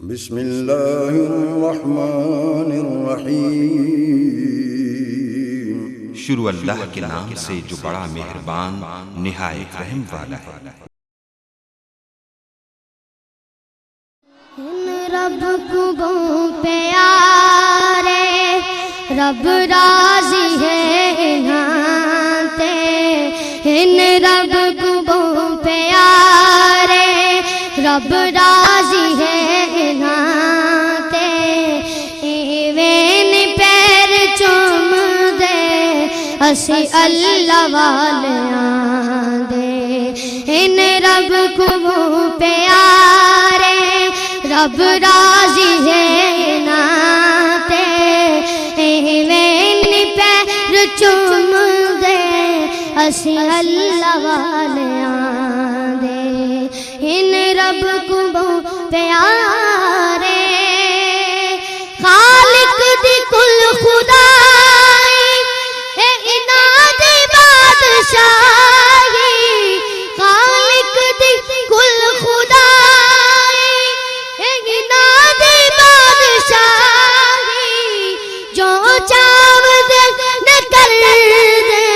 بسم اللہ الرحمن الرحیم۔ شروع اللہ کے نام سے جو بڑا مہربان نہایت رحم والا ہے۔ رب کو پیارے رب راضی ہے ناتے، ان رب کو پیارے رب راضی ہے ناتے، ایویں پیر چوم دے اسی اللہ والیاں دے، ان رب کو پیارے رب راضی ہے ناتے، ایویں پیر چوم دے اسی اللہ والیاں دے، ان رب کو پیارے خالق دی کل خدائی اے اناد بادشاہی، خالق دی کل خدائی اے اناد بادشاہی، جو چاو دے نہ کر دے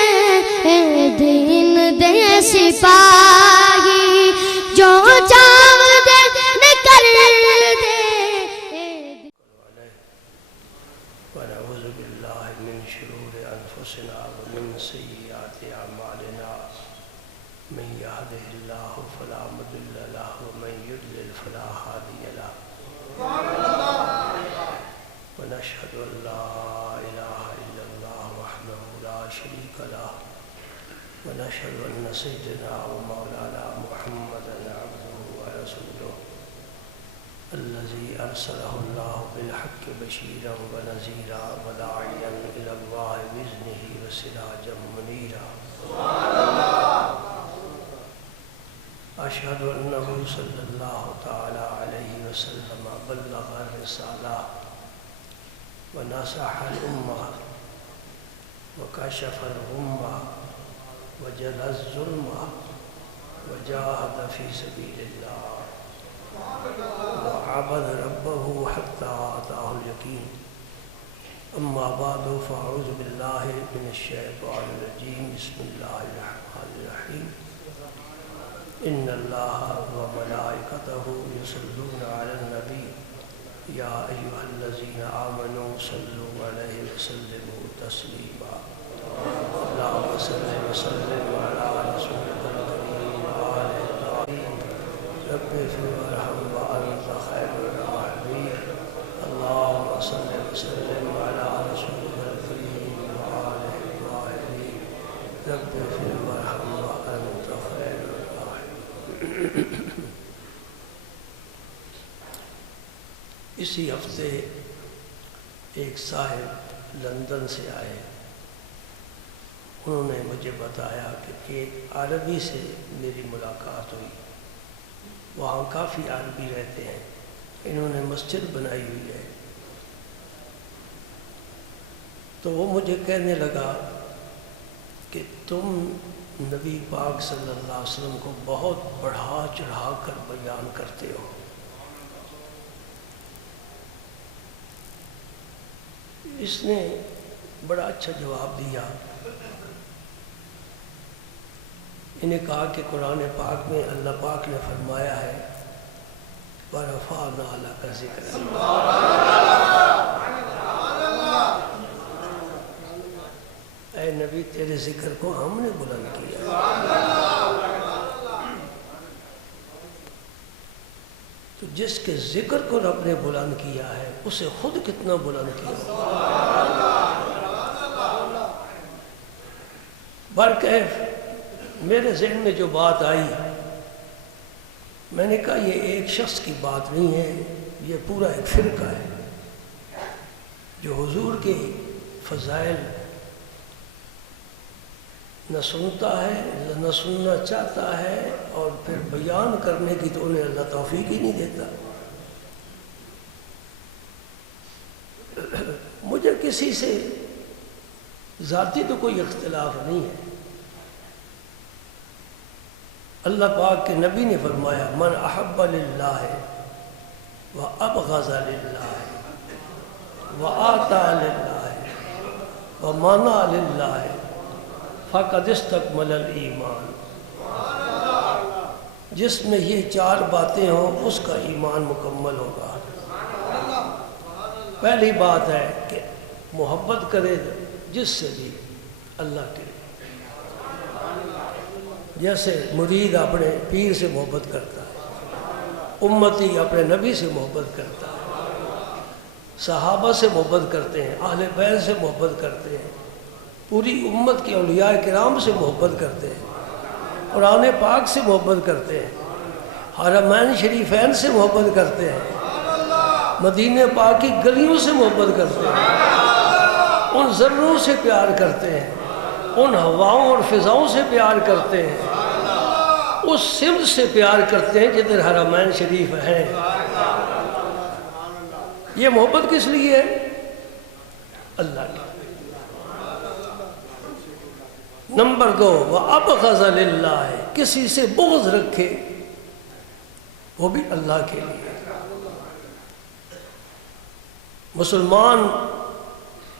اے دین دے سپاہی، جو چاو دے نہ کر دے۔ ونعوذ باللہ من شرور انفسنا ومن سیئات اعمالنا، من یہدہ اللہ فلا مضل له ومن یضلل فلا ہادی له، ونشهد ان لا الہ الا اللہ وحدہ لا شریک له، ونشهد ان سیدنا ومولانا محمدا عبده ورسوله الذي أرسله الله بالحق بشيرا ونذيرا وداعيا إلى الله بإذنه وسراجا منيرا، أشهد أنه صلى الله تعالى عليه وسلم بلغ الرسالة ونصح الأمة وكشف الغمة وجلى الظلمة وجاهد في سبيل الله وعبد ربه حتى أتاه اليقين، أما بعد فأعوذ بالله من الشيطان الرجيم، بسم الله الرحمن الرحيم، إن الله وملائكته يصلون على النبي يا أيها الذين آمنوا صلوا عليه وسلموا تسليما، اللهم صل وسلم على رسولك الكريم وآله الطاهرين، رب اغفر وارحم وأنت خير الراحمين، اللهم صل وسلم على رسولك الكريم وآله الطاهرين، رب اغفر وارحم وأنت خير الراحمين۔ اسی ہفتے ایک صاحب لندن سے آئے، انہوں نے مجھے بتایا کہ ایک عربی سے میری ملاقات ہوئی، وہاں کافی عربی رہتے ہیں، انہوں نے مسجد بنائی ہوئی ہے، تو وہ مجھے کہنے لگا کہ تم نبی پاک صلی اللہ علیہ وسلم کو بہت بڑھا چڑھا کر بیان کرتے ہو۔ اس نے بڑا اچھا جواب دیا، انہیں کہا کہ قرآن پاک میں اللہ پاک نے فرمایا ہے وَرَفَعْنَا لَكَ ذِكْرَكَ، اے نبی تیرے ذکر کو ہم نے بلند کیا۔ تو جس کے ذکر کو رب نے بلند کیا ہے اسے خود کتنا بلند کیا۔ برکیف میرے ذہن میں جو بات آئی، میں نے کہا یہ ایک شخص کی بات نہیں ہے، یہ پورا ایک فرقہ ہے جو حضور کے فضائل نہ سنتا ہے نہ سننا چاہتا ہے، اور پھر بیان کرنے کی تو انہیں اللہ توفیق ہی نہیں دیتا۔ مجھے کسی سے ذاتی تو کوئی اختلاف نہیں ہے، اللہ پاک کے نبی نے فرمایا من احب للہ وَأَبْغَضَ لِلَّهِ وَآتَى لِلَّهِ وَمَنَعَ لِلَّهِ فَقَدِ اسْتَكْمَلَ الْإِيمَانَ۔ جس میں یہ چار باتیں ہوں اس کا ایمان مکمل ہوگا۔ پہلی بات ہے کہ محبت کرے جس سے بھی اللہ کے لیے، جیسے مرید اپنے پیر سے محبت کرتا ہے، امتی اپنے نبی سے محبت کرتا ہے، صحابہ سے محبت کرتے ہیں، اہل بیت سے محبت کرتے ہیں، پوری امت کے اولیاء کرام سے محبت کرتے ہیں، قرآن پاک سے محبت کرتے ہیں، حرمین شریفین سے محبت کرتے ہیں، مدینہ پاک کی گلیوں سے محبت کرتے ہیں، ان ذروں سے پیار کرتے ہیں، ان ہواؤں اور فضاؤں سے پیار کرتے ہیں، اس سمت سے پیار کرتے ہیں جدھر حرمین شریف ہیں۔ یہ محبت کس لیے ہے؟ اللہ کی۔ نمبر 2، وَأَبْغَضَ لِلَّهِ، کسی سے بغض رکھے وہ بھی اللہ کے لیے۔ مسلمان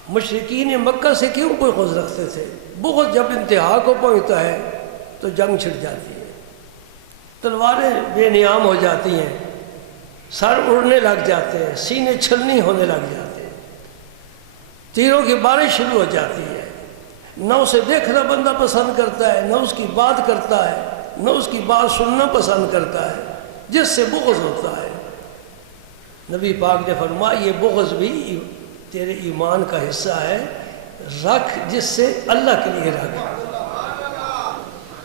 مشرکین مکہ سے کیوں بغض رکھتے تھے؟ بغض جب انتہا کو پہنچتا ہے تو جنگ چھڑ جاتی ہے، تلواریں بے نیام ہو جاتی ہیں، سر اڑنے لگ جاتے ہیں، سینے چھلنی ہونے لگ جاتے ہیں، تیروں کی بارش شروع ہو جاتی ہے، نہ اسے دیکھنا بندہ پسند کرتا ہے، نہ اس کی بات کرتا ہے، نہ اس کی بات سننا پسند کرتا ہے، جس سے بغض ہوتا ہے۔ نبی پاک نے فرمایا یہ بغض بھی تیرے ایمان کا حصہ ہے، رکھ جس سے اللہ کے لیے رکھ۔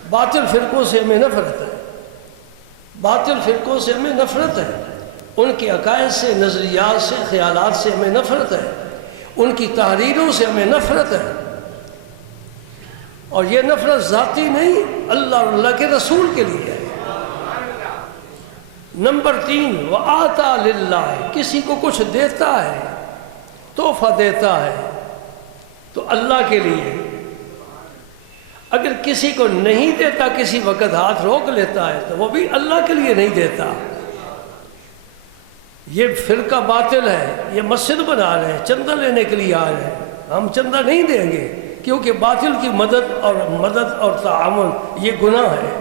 باطل فرقوں سے ہمیں نفرت ہے، باطل فرقوں سے ہمیں نفرت ہے، ان کے عقائد سے، نظریات سے، خیالات سے ہمیں نفرت ہے، ان کی تحریروں سے ہمیں نفرت ہے، اور یہ نفرت ذاتی نہیں، اللہ اور اللہ کے رسول کے لیے ہے۔ نمبر 3، وَآتَى لِلَّهِ، کسی کو کچھ دیتا ہے، تحفہ دیتا ہے تو اللہ کے لیے، اگر کسی کو نہیں دیتا، کسی وقت ہاتھ روک لیتا ہے تو وہ بھی اللہ کے لیے نہیں دیتا۔ یہ فرقہ باطل ہے، یہ مسجد بنا رہے ہیں، چندہ لینے کے لیے آ رہے ہیں، ہم چندہ نہیں دیں گے کیونکہ باطل کی مدد اور تعاون یہ گناہ ہے۔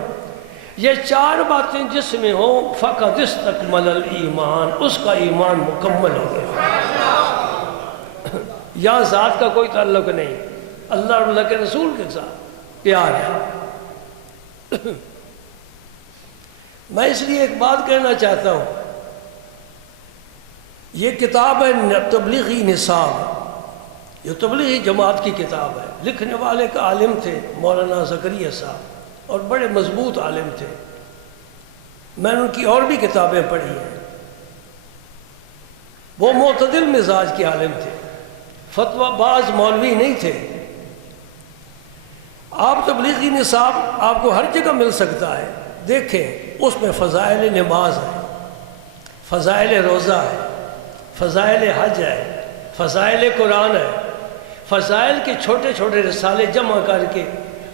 یہ چار باتیں جس میں ہوں فقط استکمل الایمان، اس کا ایمان مکمل ہو گیا۔ یا ذات کا کوئی تعلق نہیں، اللہ اور اللہ کے رسول کے ساتھ پیار ہے۔ میں اس لیے ایک بات کہنا چاہتا ہوں، یہ کتاب ہے تبلیغی نصاب، یہ تبلیغی جماعت کی کتاب ہے، لکھنے والے کا عالم تھے مولانا زکریا صاحب، اور بڑے مضبوط عالم تھے، میں نے ان کی اور بھی کتابیں پڑھی ہیں۔ وہ معتدل مزاج کے عالم تھے، فتویٰ باز مولوی نہیں تھے۔ آپ تبلیغی نصاب آپ کو ہر جگہ مل سکتا ہے، دیکھیں اس میں فضائل نماز ہے، فضائل روزہ ہے، فضائل حج ہے، فضائل قرآن ہے، فضائل کے چھوٹے چھوٹے رسالے جمع کر کے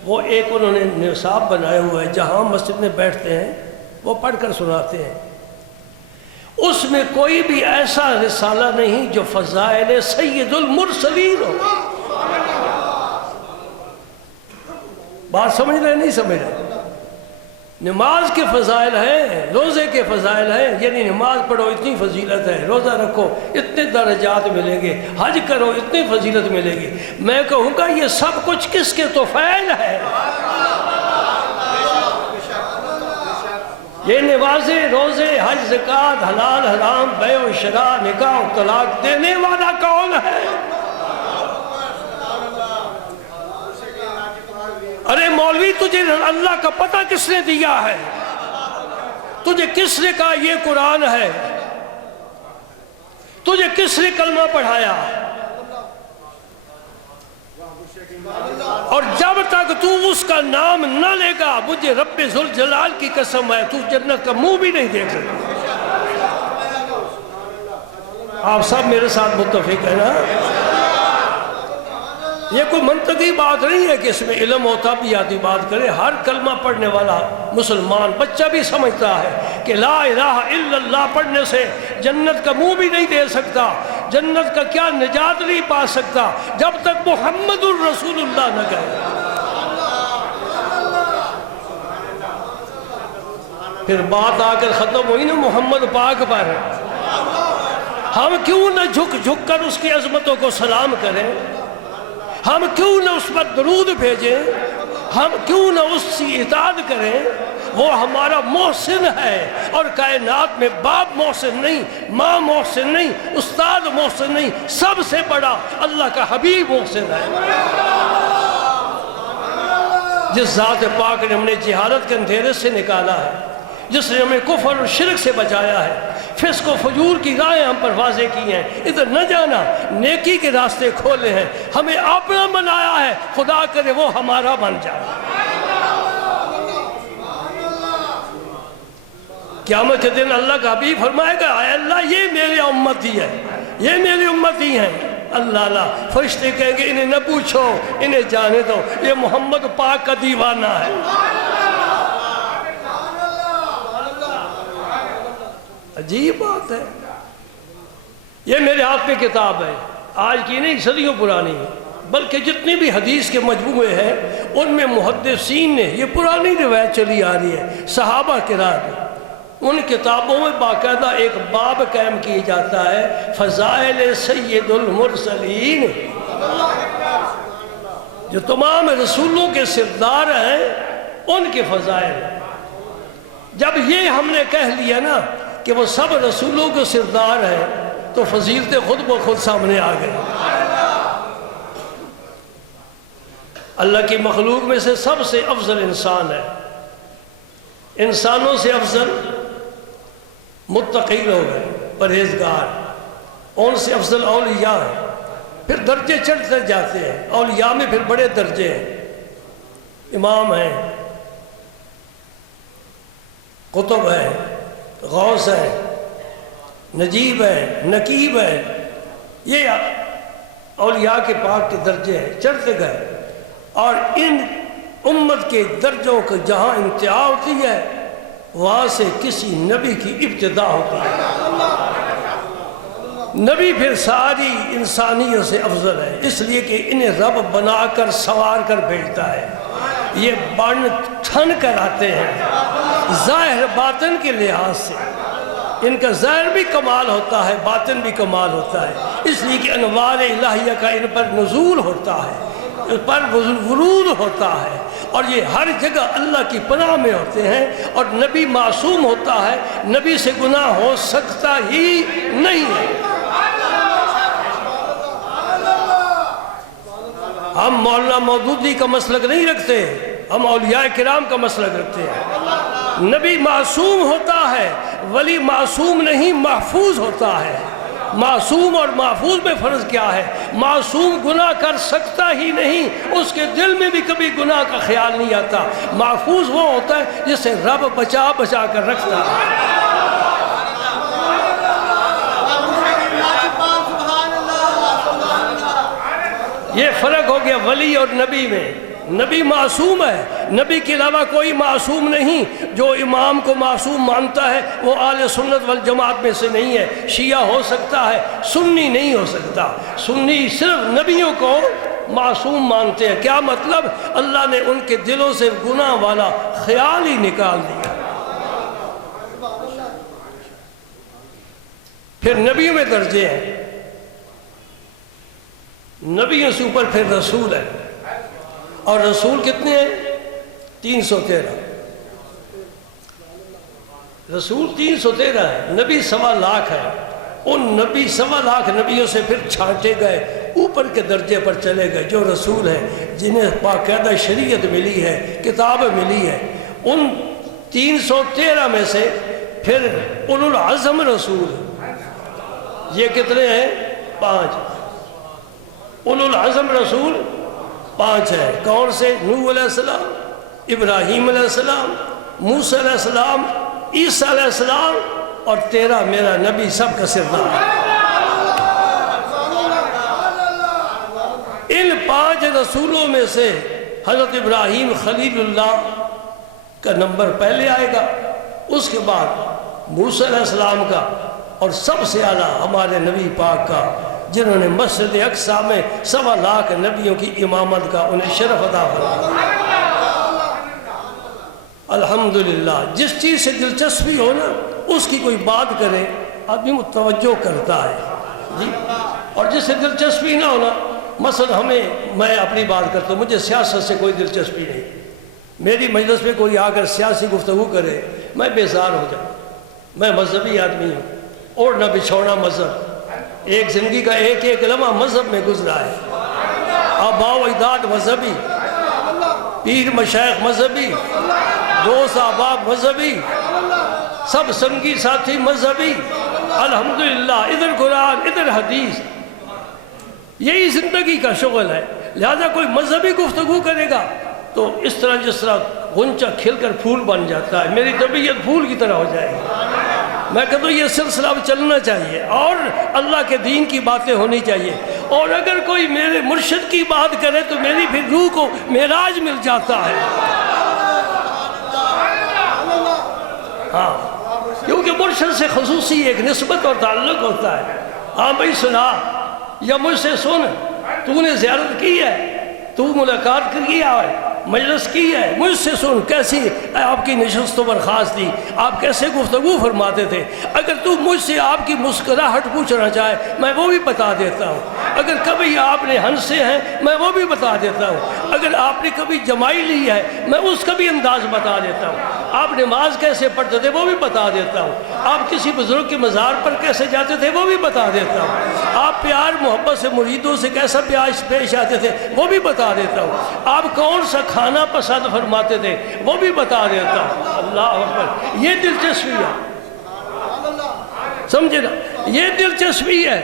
وہ ایک انہوں نے نصاب بنایا ہوا ہے، جہاں مسجد میں بیٹھتے ہیں وہ پڑھ کر سناتے ہیں۔ اس میں کوئی بھی ایسا رسالہ نہیں جو فضائل سید المرسلین ہو۔ بات سمجھ رہے نہیں سمجھ رہے؟ نماز کے فضائل ہیں، روزے کے فضائل ہیں، یعنی نماز پڑھو اتنی فضیلت ہے، روزہ رکھو اتنے درجات ملیں گے، حج کرو اتنی فضیلت ملے گی۔ میں کہوں گا یہ سب کچھ کس کے طفیل ہے؟ یہ نمازیں، روزے، حج، زکوٰۃ، حلال حرام، بیع و شراء، نکاح و طلاق دینے والا کون ہے؟ ارے مولوی تجھے اللہ کا پتہ کس نے دیا ہے؟ تجھے کس نے کہا یہ قرآن ہے؟ تجھے کس نے کلمہ پڑھایا؟ اور جب تک تو اس کا نام نہ لے گا، مجھے رب ذوالجلال کی قسم ہے، تو جنت کا منہ بھی نہیں دیکھ سکتا۔ آپ سب میرے ساتھ متفق ہیں نا؟ یہ کوئی منطقی بات نہیں ہے کہ اس میں علم ہوتا بھی آدھی بات کرے۔ ہر کلمہ پڑھنے والا مسلمان بچہ بھی سمجھتا ہے کہ لا الہ الا اللہ پڑھنے سے جنت کا منہ بھی نہیں دے سکتا، جنت کا کیا نجات نہیں پا سکتا جب تک محمد الرسول اللہ نہ کہے۔ پھر بات آ کر ختم ہوئی نا محمد پاک پر، ہم کیوں نہ جھک جھک کر اس کی عظمتوں کو سلام کریں، ہم کیوں نہ اس پر درود بھیجیں، ہم کیوں نہ اس کی اطاعت کریں۔ وہ ہمارا محسن ہے، اور کائنات میں باپ محسن نہیں، ماں محسن نہیں، استاد محسن نہیں، سب سے بڑا اللہ کا حبیب محسن ہے۔ جس ذات پاک نے ہم نے جہالت کے اندھیرے سے نکالا ہے، جس نے ہمیں کفر اور شرک سے بچایا ہے، فسق و فجور کی راہیں ہم پر واضح کی ہیں، ادھر نہ جانا، نیکی کے راستے کھولے ہیں، ہمیں اپنا بنایا ہے، خدا کرے وہ ہمارا بن جائے۔ قیامت کے دن اللہ کا حبیب فرمائے گا اے اللہ یہ میری امتی ہے، یہ میری امتی ہیں۔ اللہ اللہ فرشتے کہیں گے انہیں نہ پوچھو، انہیں جانے دو، یہ محمد پاک کا دیوانہ ہے۔ عجیب بات ہے۔ یہ میرے ہاتھ میں کتاب ہے، آج کی نہیں، صدیوں پرانی ہے، بلکہ جتنی بھی حدیث کے مجموعے ہیں ان میں محدثین نے، یہ پرانی روایت چلی آ رہی ہے، صحابہ کرام، ان کتابوں میں باقاعدہ ایک باب قائم کیا جاتا ہے، فضائل سید المرسلین، جو تمام رسولوں کے سردار ہیں ان کے فضائل۔ جب یہ ہم نے کہہ لیا نا کہ وہ سب رسولوں کے سردار ہیں تو فضیلتیں خود بخود سامنے آ گئی۔ اللہ کی مخلوق میں سے سب سے افضل انسان ہے، انسانوں سے افضل متقی لوگ ہیں، پرہیزگار، ان سے افضل اولیاء ہیں، پھر درجے چڑھتے جاتے ہیں، اولیاء میں پھر بڑے درجے ہیں، امام ہیں، قطب ہیں، غوث ہیں، نجیب ہیں، نقیب ہیں، یہ اولیاء کے پاک کے درجے ہیں، چڑھتے گئے۔ اور ان امت کے درجوں کو جہاں انتہا ہوتی ہے وہاں سے کسی نبی کی ابتدا ہوتی ہے۔ نبی پھر ساری انسانیت سے افضل ہے، اس لیے کہ انہیں رب بنا کر سنوار کر بھیجتا ہے، یہ بن ٹھن کر آتے ہیں ظاہر باطن کے لحاظ سے، ان کا ظاہر بھی کمال ہوتا ہے، باطن بھی کمال ہوتا ہے، اس لیے کہ انوار الہیہ کا ان پر نزول ہوتا ہے، اس پر ورود ہوتا ہے، اور یہ ہر جگہ اللہ کی پناہ میں ہوتے ہیں، اور نبی معصوم ہوتا ہے، نبی سے گناہ ہو سکتا ہی نہیں ہے۔ ہم مولانا مودودی کا مسلک نہیں رکھتے، ہم اولیاء کرام کا مسلک رکھتے ہیں۔ نبی معصوم ہوتا ہے، ولی معصوم نہیں، محفوظ ہوتا ہے۔ معصوم اور محفوظ میں فرض کیا ہے؟ معصوم گناہ کر سکتا ہی نہیں، اس کے دل میں بھی کبھی گناہ کا خیال نہیں آتا۔ محفوظ وہ ہوتا ہے جسے رب بچا بچا کر رکھتا ہے۔ یہ فرق ہو گیا ولی اور نبی میں۔ نبی معصوم ہے، نبی کے علاوہ کوئی معصوم نہیں۔ جو امام کو معصوم مانتا ہے وہ اہل سنت والجماعت میں سے نہیں ہے، شیعہ ہو سکتا ہے، سنی نہیں ہو سکتا۔ سنی صرف نبیوں کو معصوم مانتے ہیں۔ کیا مطلب؟ اللہ نے ان کے دلوں سے گناہ والا خیال ہی نکال دیا۔ پھر نبیوں میں درجے ہیں، نبیوں سے اوپر پھر رسول ہے، اور رسول کتنے ہیں؟ 313 رسول 313 ہے، نبی 1.25 لاکھ ہے۔ ان نبی 1.25 لاکھ نبیوں سے پھر چھانٹے گئے، اوپر کے درجے پر چلے گئے، جو رسول ہیں، جنہیں باقاعدہ شریعت ملی ہے، کتاب ملی ہے۔ ان 313 میں سے پھر اولو العزم رسول، یہ کتنے ہیں؟ 5۔ اولو العزم رسول 5 ہے۔ کون سے؟ نوح علیہ السلام، ابراہیم علیہ السلام، موسیٰ علیہ السلام، عیسیٰ علیہ السلام، اور تیرا میرا نبی سب کا سردار۔ ان 5 رسولوں میں سے حضرت ابراہیم خلیل اللہ کا نمبر پہلے آئے گا، اس کے بعد موسیٰ علیہ السلام کا، اور سب سے اعلیٰ ہمارے نبی پاک کا، جنہوں نے مسجد اقصیٰ میں 1.25 لاکھ نبیوں کی امامت کا انہیں شرف عطا فرمایا۔ الحمدللہ جس چیز سے دلچسپی ہو نا اس کی کوئی بات کرے آدمی متوجہ کرتا ہے جی، اور جس سے دلچسپی نہ ہونا، مثلا میں اپنی بات کرتا ہوں، مجھے سیاست سے کوئی دلچسپی نہیں، میری مجلس میں کوئی آ کر سیاسی گفتگو کرے میں بیزار ہو جاؤں۔ میں مذہبی آدمی ہوں، اوڑھنا بچھوڑنا مذہب، ایک زندگی کا ایک لمحہ مذہب میں گزرا ہے، آباء و اجداد مذہبی، پیر مشائخ مذہبی، دوست احباب مذہبی، سب سنگی ساتھی مذہبی، الحمدللہ ادھر قرآن ادھر حدیث، یہی زندگی کا شغل ہے۔ لہذا کوئی مذہبی گفتگو کرے گا تو اس طرح جس طرح غنچہ کھل کر پھول بن جاتا ہے، میری طبیعت پھول کی طرح ہو جائے گی۔ میں کہتا ہوں یہ سلسلہ اب چلنا چاہیے اور اللہ کے دین کی باتیں ہونی چاہیے، اور اگر کوئی میرے مرشد کی بات کرے تو میری پھر روح کو معراج مل جاتا ہے۔ ہاں، کیونکہ مرشد سے خصوصی ایک نسبت اور تعلق ہوتا ہے۔ ہاں بھائی سنا یا مجھ سے سن، تو نے زیارت کی ہے، تو ملاقات کیا ہے، مجلس کی ہے، مجھ سے سن کیسی آپ کی نشست و برخاست تھی، آپ کیسے گفتگو فرماتے تھے۔ اگر تو مجھ سے آپ کی مسکراہٹ پوچھنا چاہے میں وہ بھی بتا دیتا ہوں، اگر کبھی آپ نے ہنسے ہیں میں وہ بھی بتا دیتا ہوں، اگر آپ نے کبھی جمائی لی ہے میں اس کا بھی انداز بتا دیتا ہوں، آپ نماز کیسے پڑھتے تھے وہ بھی بتا دیتا ہوں، آپ کسی بزرگ کے مزار پر کیسے جاتے تھے وہ بھی بتا دیتا ہوں، آپ پیار محبت سے مریدوں سے کیسا پیش آتے تھے وہ بھی بتا دیتا ہوں، آپ کون سا کھانا پسند فرماتے تھے وہ بھی بتا دیتا ہوں۔ اللہ اکبر، یہ دلچسپی ہے، سمجھے نا، یہ دلچسپی ہے۔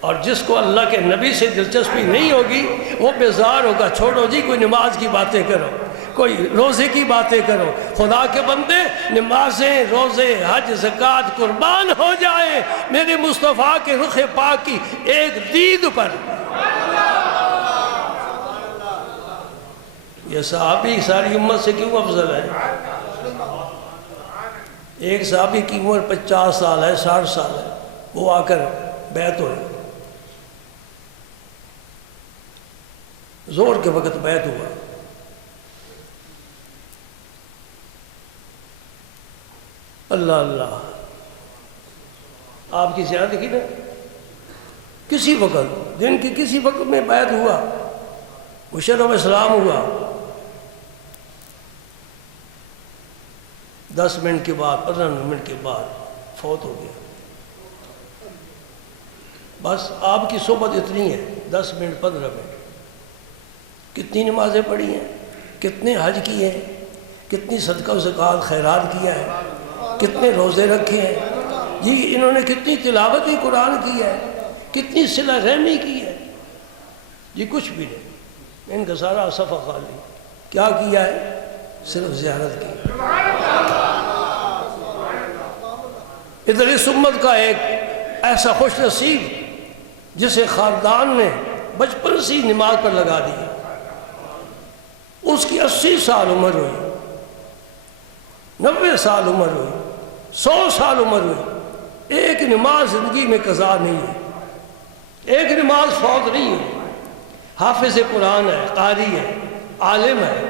اور جس کو اللہ کے نبی سے دلچسپی نہیں ہوگی وہ بیزار ہوگا، چھوڑو جی کوئی نماز کی باتیں کرو، کوئی روزے کی باتیں کرو، خدا کے بندے نمازیں روزے حج زکوٰۃ قربان ہو جائیں میرے مصطفیٰ کے رخ پاک کی ایک دید پر۔ یہ صحابی ساری امت سے کیوں افضل ہے؟ ایک صحابی کی عمر 50 سال ہے، 60 سال ہے، وہ آ کر بیعت ہوئے، زور کے وقت بیعت ہوا، اللہ اللہ آپ کی زیادت کی نا، کسی وقت دن کی کسی وقت میں بیعت ہوا، مشرف اسلام ہوا، 10 منٹ کے بعد 15 منٹ کے بعد فوت ہو گیا۔ بس آپ کی صحبت اتنی ہے، 10 منٹ 15 منٹ، کتنی نمازیں پڑھی ہیں، کتنے حج کیے ہیں، کتنی صدقہ و زکوٰۃ خیرات کیا ہے، کتنے روزے رکھے ہیں جی، انہوں نے کتنی تلاوت قرآن کی ہے، کتنی صلہ رحمی کی ہے جی، کچھ بھی نہیں، ان کا سارا صفحہ خالی۔ کیا کیا ہے؟ صرف زیارت کی۔ ادھر اس امت کا ایک ایسا خوش نصیب جسے خاندان نے بچپن سے نماز پر لگا دی، اس کی 80 سال عمر ہوئی، 90 سال عمر ہوئی، 100 سال عمر ہوئی، ایک نماز زندگی میں قضا نہیں ہے، ایک نماز فوت نہیں ہے، حافظ قرآن ہے، قاری ہے، عالم ہے،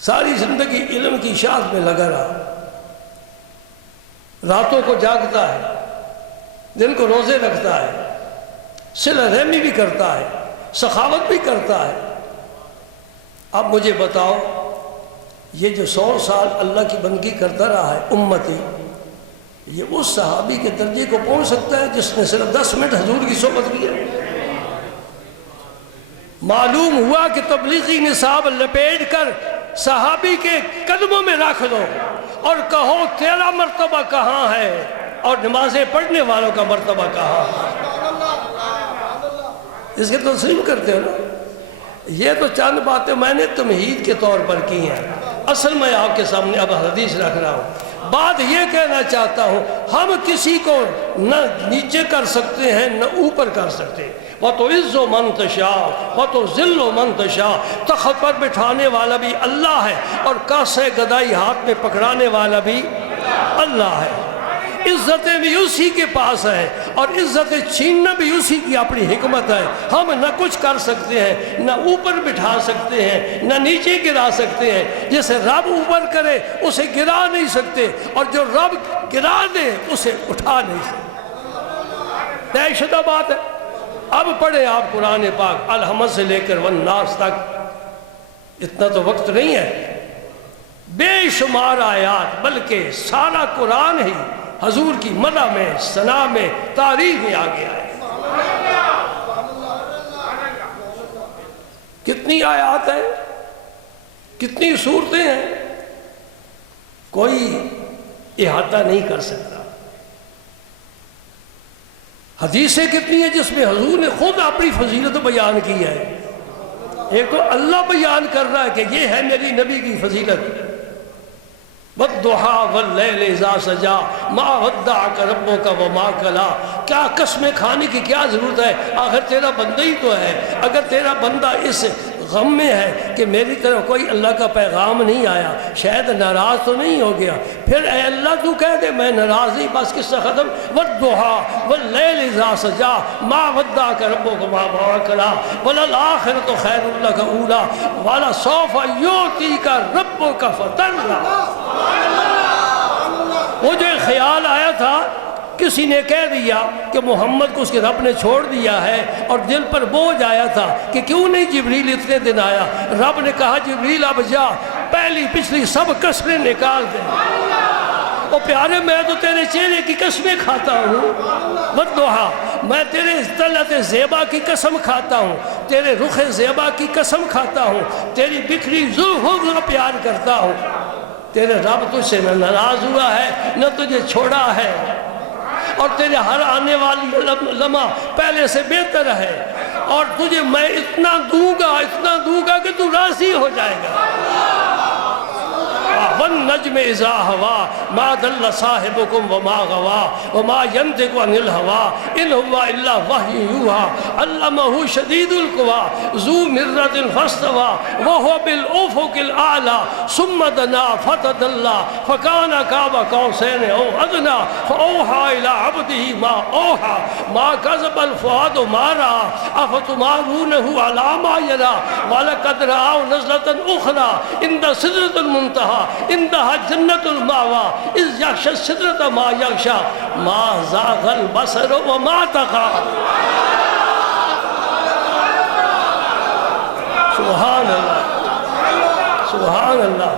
ساری زندگی علم کی اشاعت میں لگا رہا، راتوں کو جاگتا ہے، دن کو روزے رکھتا ہے، صلہ رحمی بھی کرتا ہے، سخاوت بھی کرتا ہے۔ اب مجھے بتاؤ یہ جو 100 سال اللہ کی بندگی کرتا رہا ہے امتی، یہ اس صحابی کے درجے کو پہنچ سکتا ہے جس نے صرف 10 منٹ حضور کی صحبت کی ہے؟ معلوم ہوا کہ تبلیغی نصاب لپیٹ کر صحابی کے قدموں میں رکھ دو اور کہو تیرا مرتبہ کہاں ہے اور نمازیں پڑھنے والوں کا مرتبہ کہاں ہے؟ اس کے تسلیم کرتے ہو نا؟ یہ تو چند باتیں میں نے تمہید کے طور پر کی ہیں، اصل میں آپ کے سامنے اب حدیث رکھ رہا ہوں۔ بات یہ کہنا چاہتا ہوں، ہم کسی کو نہ نیچے کر سکتے ہیں نہ اوپر کر سکتے، وَتُعِزُّ مَن تَشَاءُ وَتُذِلُّ مَن تَشَاءُ، تخت پر بٹھانے والا بھی اللہ ہے اور کاسے گدائی ہاتھ میں پکڑانے والا بھی اللہ ہے۔ عزتیں بھی اسی کے پاس ہیں اور عزتیں چھیننا بھی اسی کی اپنی حکمت ہے۔ ہم نہ کچھ کر سکتے ہیں، نہ اوپر بٹھا سکتے ہیں، نہ نیچے گرا سکتے ہیں۔ جسے رب اوپر کرے اسے گرا نہیں سکتے، اور جو رب گرا دے اسے اٹھا نہیں سکتے۔ طے شدہ بات ہے۔ اب پڑھیں آپ قرآن پاک الحمد سے لے کر والناس تک۔ اتنا تو وقت نہیں ہے، بے شمار آیات، بلکہ سارا قرآن ہی حضور کی مدح میں، ثنا میں، تعریف میں آ گیا ہے۔ کتنی آیات ہیں، کتنی صورتیں ہیں، کوئی احاطہ نہیں کر سکتا۔ حدیثیں کتنی ہیں جس میں حضور نے خود اپنی فضیلت بیان کی ہے۔ ایک تو اللہ بیان کر رہا ہے کہ یہ ہے میری نبی کی فضیلت، وَالضُّحَىٰ وَاللَّيْلِ إِذَا سَجَىٰ مَا وَدَّعَكَ رَبُّكَ وَمَا قَلَىٰ۔ کیا قسمیں کھانے کی کیا ضرورت ہے، آخر تیرا بندہ ہی تو ہے۔ اگر تیرا بندہ اس غم میں ہے کہ میری طرف کوئی اللہ کا پیغام نہیں آیا، شاید ناراض تو نہیں ہو گیا، پھر اے اللہ تو کہہ دے میں ناراض نہیں، بس قصہ ختم۔ وَالضُّحَىٰ وَاللَّيْلِ إِذَا سَجَىٰ مَا وَدَّعَكَ رَبُّكَ وَمَا قَلَىٰ وَلَلْآخِرَةُ خَيْرٌ لَكَ أُولَىٰ وَلَسَوْفَ يُعْطِيكَ رَبُّكَ فَتَرْضَىٰ۔ وہ جو خیال آیا تھا، کسی نے کہہ دیا کہ محمد کو اس کے رب نے چھوڑ دیا ہے، اور دل پر بوجھ آیا تھا کہ کیوں نہیں جبریل اتنے دن آیا۔ رب نے کہا جبریل اب جا، پہلی پچھلی سب قسمیں نکال دیں۔ او پیارے میں تو تیرے چہرے کی قسمیں کھاتا ہوں، وَالضُّحَىٰ میں تیرے طلعت زیبا کی قسم کھاتا ہوں، تیرے رخ زیبا کی قسم کھاتا ہوں، تیری بکھری زلفوں کا پیار کرتا ہوں۔ تیرے رب تجھ سے نہ ناراض ہوا ہے نہ تجھے چھوڑا ہے، اور تیرے ہر آنے والی لمحہ پہلے سے بہتر ہے، اور تجھے میں اتنا دوں گا کہ تو راضی ہو جائے گا۔ وَالنَّجْمِ إِذَا هَوَىٰ مَا ضَلَّ صَاحِبُكُمْ وَمَا غَوَىٰ وَمَا يَنطِقُ عَنِ الْهَوَىٰ إِنْ هُوَ إِلَّا وَحْيٌ يُوحَىٰ عَلَّمَهُ شَدِيدُ الْقُوَىٰ ذُو مِرَّةٍ فَاسْتَوَىٰ وَهُوَ بِالْأُفُقِ الْأَعْلَىٰ ثُمَّ دَنَا فَتَدَلَّىٰ فَكَانَ قَابَ قَوْسَيْنِ أَوْ أَدْنَىٰ فَأَوْحَىٰ إِلَىٰ عَبْدِهِ مَا أَوْحَىٰ مَا كَذَبَ الْفُؤَادُ مَا رَأَىٰ أَفَتُمَارُونَهُ عَلَىٰ مَا يَرَىٰ وَلَقَدْ رَآهُ نَزْلَةً أُخْرَىٰ عِندَ سِدْرَةِ الْمُنتَهَىٰ عندها جنة المأوى إذ يغشى السدرة ما يغشى ما زاغ البصر وما طغى۔ سبحان اللہ، سبحان اللہ،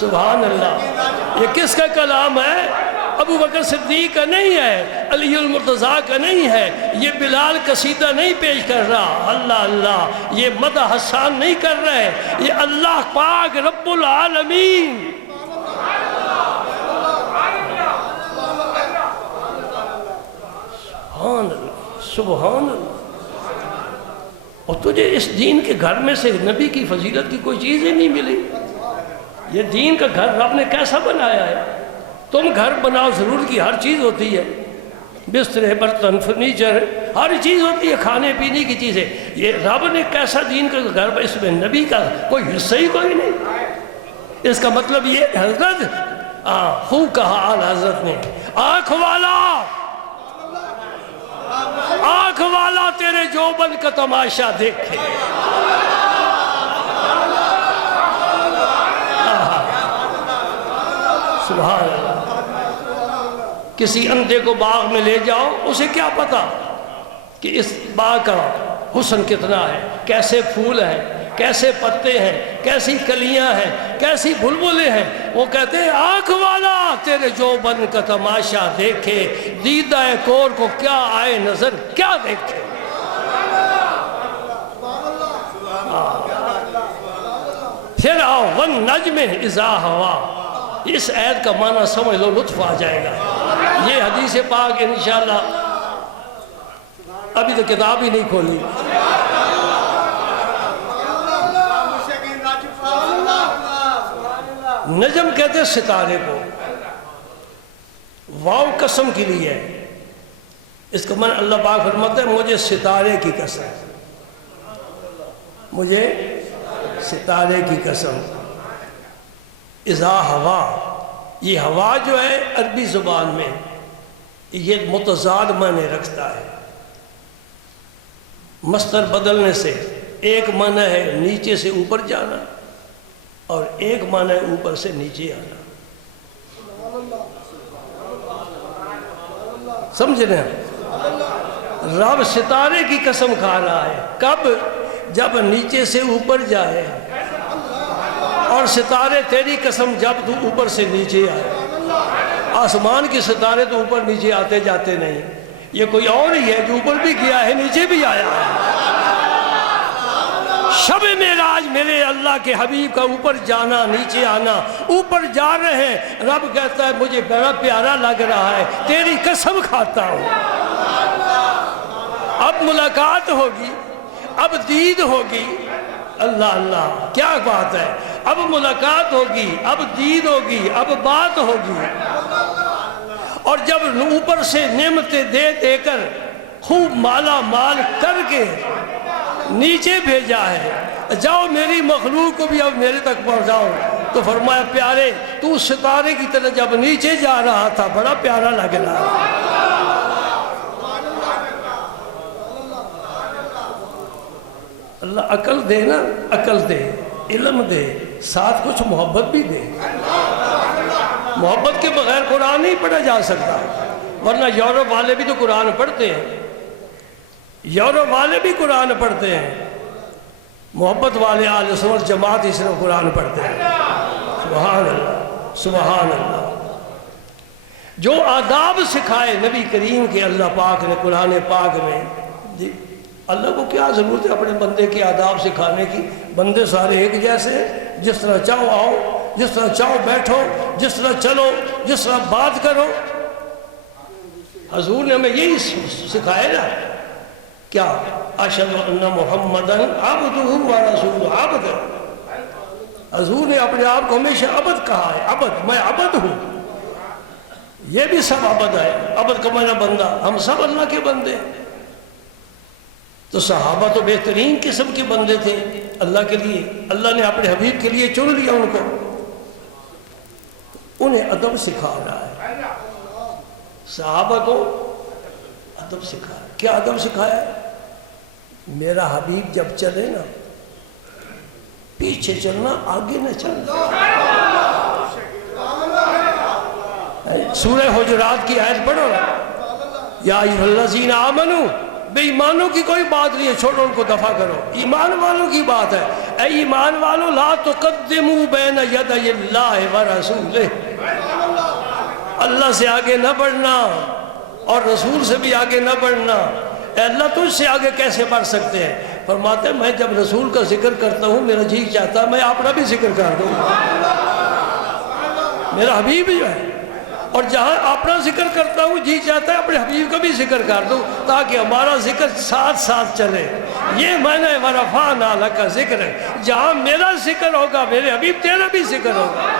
سبحان اللہ۔ یہ کس کا کلام ہے؟ ابو بکر صدیق کا نہیں ہے، علی المرتضیٰ کا نہیں ہے، یہ بلال قصیدہ نہیں پیش کر رہا، اللہ اللہ، یہ مدح حسان نہیں کر رہے، یہ اللہ پاک رب العالمین۔ سبحان اللہ، سبحان اللہ۔ اور تجھے اس دین کے گھر میں سے نبی کی فضیلت کی کوئی چیز ہی نہیں ملی۔ یہ دین کا گھر رب نے کیسا بنایا ہے؟ تم گھر بناؤ، ضرور کی ہر چیز ہوتی ہے، بستر، برتن، فرنیچر، ہر چیز ہوتی ہے، کھانے پینے کی چیزیں۔ یہ رب نے کیسا دین کا گھر، اس میں نبی کا کوئی حصہ ہی کوئی نہیں۔ اس کا مطلب یہ حضرت خوب کہا آل حضرت نے، آنکھ والا تیرے جوبن کا تماشا دیکھے۔ سبحان اللہ۔ کسی اندھے کو باغ میں لے جاؤ، اسے کیا پتا کہ اس باغ کا حسن کتنا ہے، کیسے پھول ہیں، کیسے پتے ہیں، کیسی کلیاں ہیں، کیسی بلبلیں ہیں۔ وہ کہتے ہیں آنکھ والا تیرے جوبن کا تماشا دیکھے، دیدہ کور کو کیا آئے نظر کیا دیکھے۔ پھر آؤ وَالنَّجْمِ إِذَا هَوَىٰ، اس عید کا معنی سمجھ لو، لطف آ جائے گا۔ یہ حدیث پاک انشاءاللہ، ابھی تو کتاب ہی نہیں کھولی۔ نجم کہتے ہیں ستارے کو، واو قسم کے لیے ہے، اس کا معنی اللہ پاک فرماتا ہے مجھے ستارے کی قسم، مجھے ستارے کی قسم۔ اذا ہوا، یہ ہوا جو ہے عربی زبان میں یہ متضاد معنی رکھتا ہے، مصدر بدلنے سے ایک معنی ہے نیچے سے اوپر جانا اور ایک معنی ہے اوپر سے نیچے آنا۔ سمجھ رہے ہیں؟ رب ستارے کی قسم کھا رہا ہے، کب؟ جب نیچے سے اوپر جائے، اور ستارے تیری قسم جب تو اوپر سے نیچے آئے۔ آسمان کے ستارے تو اوپر نیچے آتے جاتے نہیں، یہ کوئی اور ہی ہے جو اوپر بھی گیا ہے نیچے بھی آیا ہے۔ شب معراج میرے اللہ کے حبیب کا اوپر جانا نیچے آنا، اوپر جا رہے ہیں، رب کہتا ہے مجھے بڑا پیارا لگ رہا ہے، تیری قسم کھاتا ہوں۔ اب ملاقات ہوگی، اب دید ہوگی، اللہ اللہ کیا بات ہے، اب ملاقات ہوگی، اب دید ہوگی، اب بات ہوگی۔ اور جب اوپر سے نعمتیں دے دے کر خوب مالا مال کر کے نیچے بھیجا ہے، جاؤ میری مخلوق کو بھی اب میرے تک پہنچاؤ، تو فرمایا پیارے تو ستارے کی طرح جب نیچے جا رہا تھا بڑا پیارا لگ رہا۔ اللہ عقل دے نا، عقل دے، علم دے، ساتھ کچھ محبت بھی دے۔ محبت کے بغیر قرآن نہیں پڑھا جا سکتا، ورنہ یورپ والے بھی تو قرآن پڑھتے ہیں، یورپ والے بھی قرآن پڑھتے ہیں، محبت والے اہل سنت جماعت ہی صرف قرآن پڑھتے ہیں۔ سبحان اللہ، سبحان اللہ۔ جو آداب سکھائے نبی کریم کے اللہ پاک نے قرآن پاک میں، جی اللہ کو کیا ضرورت ہے اپنے بندے کے آداب سکھانے کی؟ بندے سارے ایک جیسے ہیں، جس طرح چاہو آؤ، جس طرح چاہو بیٹھو، جس طرح چلو، جس طرح بات کرو۔ حضور نے ہمیں یہی سکھایا نا، کیا؟ اشہد ان محمدًا عبدہ ورسولہ، عبد۔ حضور نے اپنے آپ کو ہمیشہ عبد کہا ہے، عبد، میں عبد ہوں۔ یہ بھی سب عبد ہے، عبد کا معنی بندہ، ہم سب اللہ کے بندے ہیں۔ تو صحابہ تو بہترین قسم کے بندے تھے اللہ کے لیے، اللہ نے اپنے حبیب کے لیے چن لیا ان کو، انہیں ادب سکھا رہا ہے، صحابہ کو ادب سکھایا۔ کیا ادب سکھایا؟ میرا حبیب جب چلے نا پیچھے چلنا، آگے نہ چلنا۔ سورہ حجرات کی آیت پڑھو نا، یا ایھا الذین آمنوا، بے ایمانوں کی کوئی بات نہیں ہے، چھوڑو ان کو دفع کرو، ایمان والوں کی بات ہے۔ اے ایمان والوں، لا تقدموا بین یدی اللہ ورسولہ، اللہ سے آگے نہ بڑھنا اور رسول سے بھی آگے نہ بڑھنا۔ اے اللہ تجھ سے آگے کیسے بڑھ سکتے ہیں؟ فرماتے ہیں میں جب رسول کا ذکر کرتا ہوں میرا جی چاہتا ہے میں اپنا بھی ذکر کر دوں، میرا حبیب جو ہے، اور جہاں اپنا ذکر کرتا ہوں جی چاہتا ہے اپنے حبیب کا بھی ذکر کر دوں، تاکہ ہمارا ذکر ساتھ ساتھ چلے۔ یہ معنی ورفعنا لک ذکر ہے، جہاں میرا ذکر ہوگا میرے حبیب تیرا بھی ذکر ہوگا۔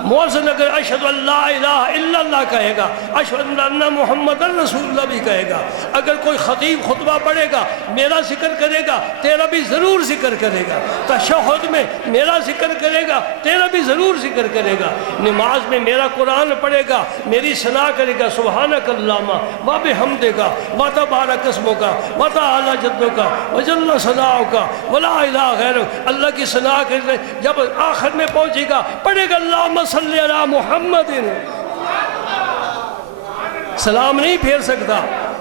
مؤذن اگر اشہد ان لا الہ الا اللہ کہے گا، اشہد ان محمد رسول اللہ بھی کہے گا، اگر کوئی خطیب خطبہ پڑھے گا میرا ذکر کرے گا تیرا بھی ضرور ذکر کرے گا، تشہد میں میرا ذکر کرے گا تیرا بھی ضرور ذکر کرے گا، نماز میں میرا قرآن پڑھے گا میری ثنا کرے گا، سبحانک اللہم و بحمدک و تبارک اسمک و تعالی جدک و جل ثناؤک و لا الہ غیرک، اللہ کی ثنا کرے۔ جب آخر میں پہنچے گا پڑھے گا اللہم صلی علی محمد، سلام نہیں پھیر سکتا،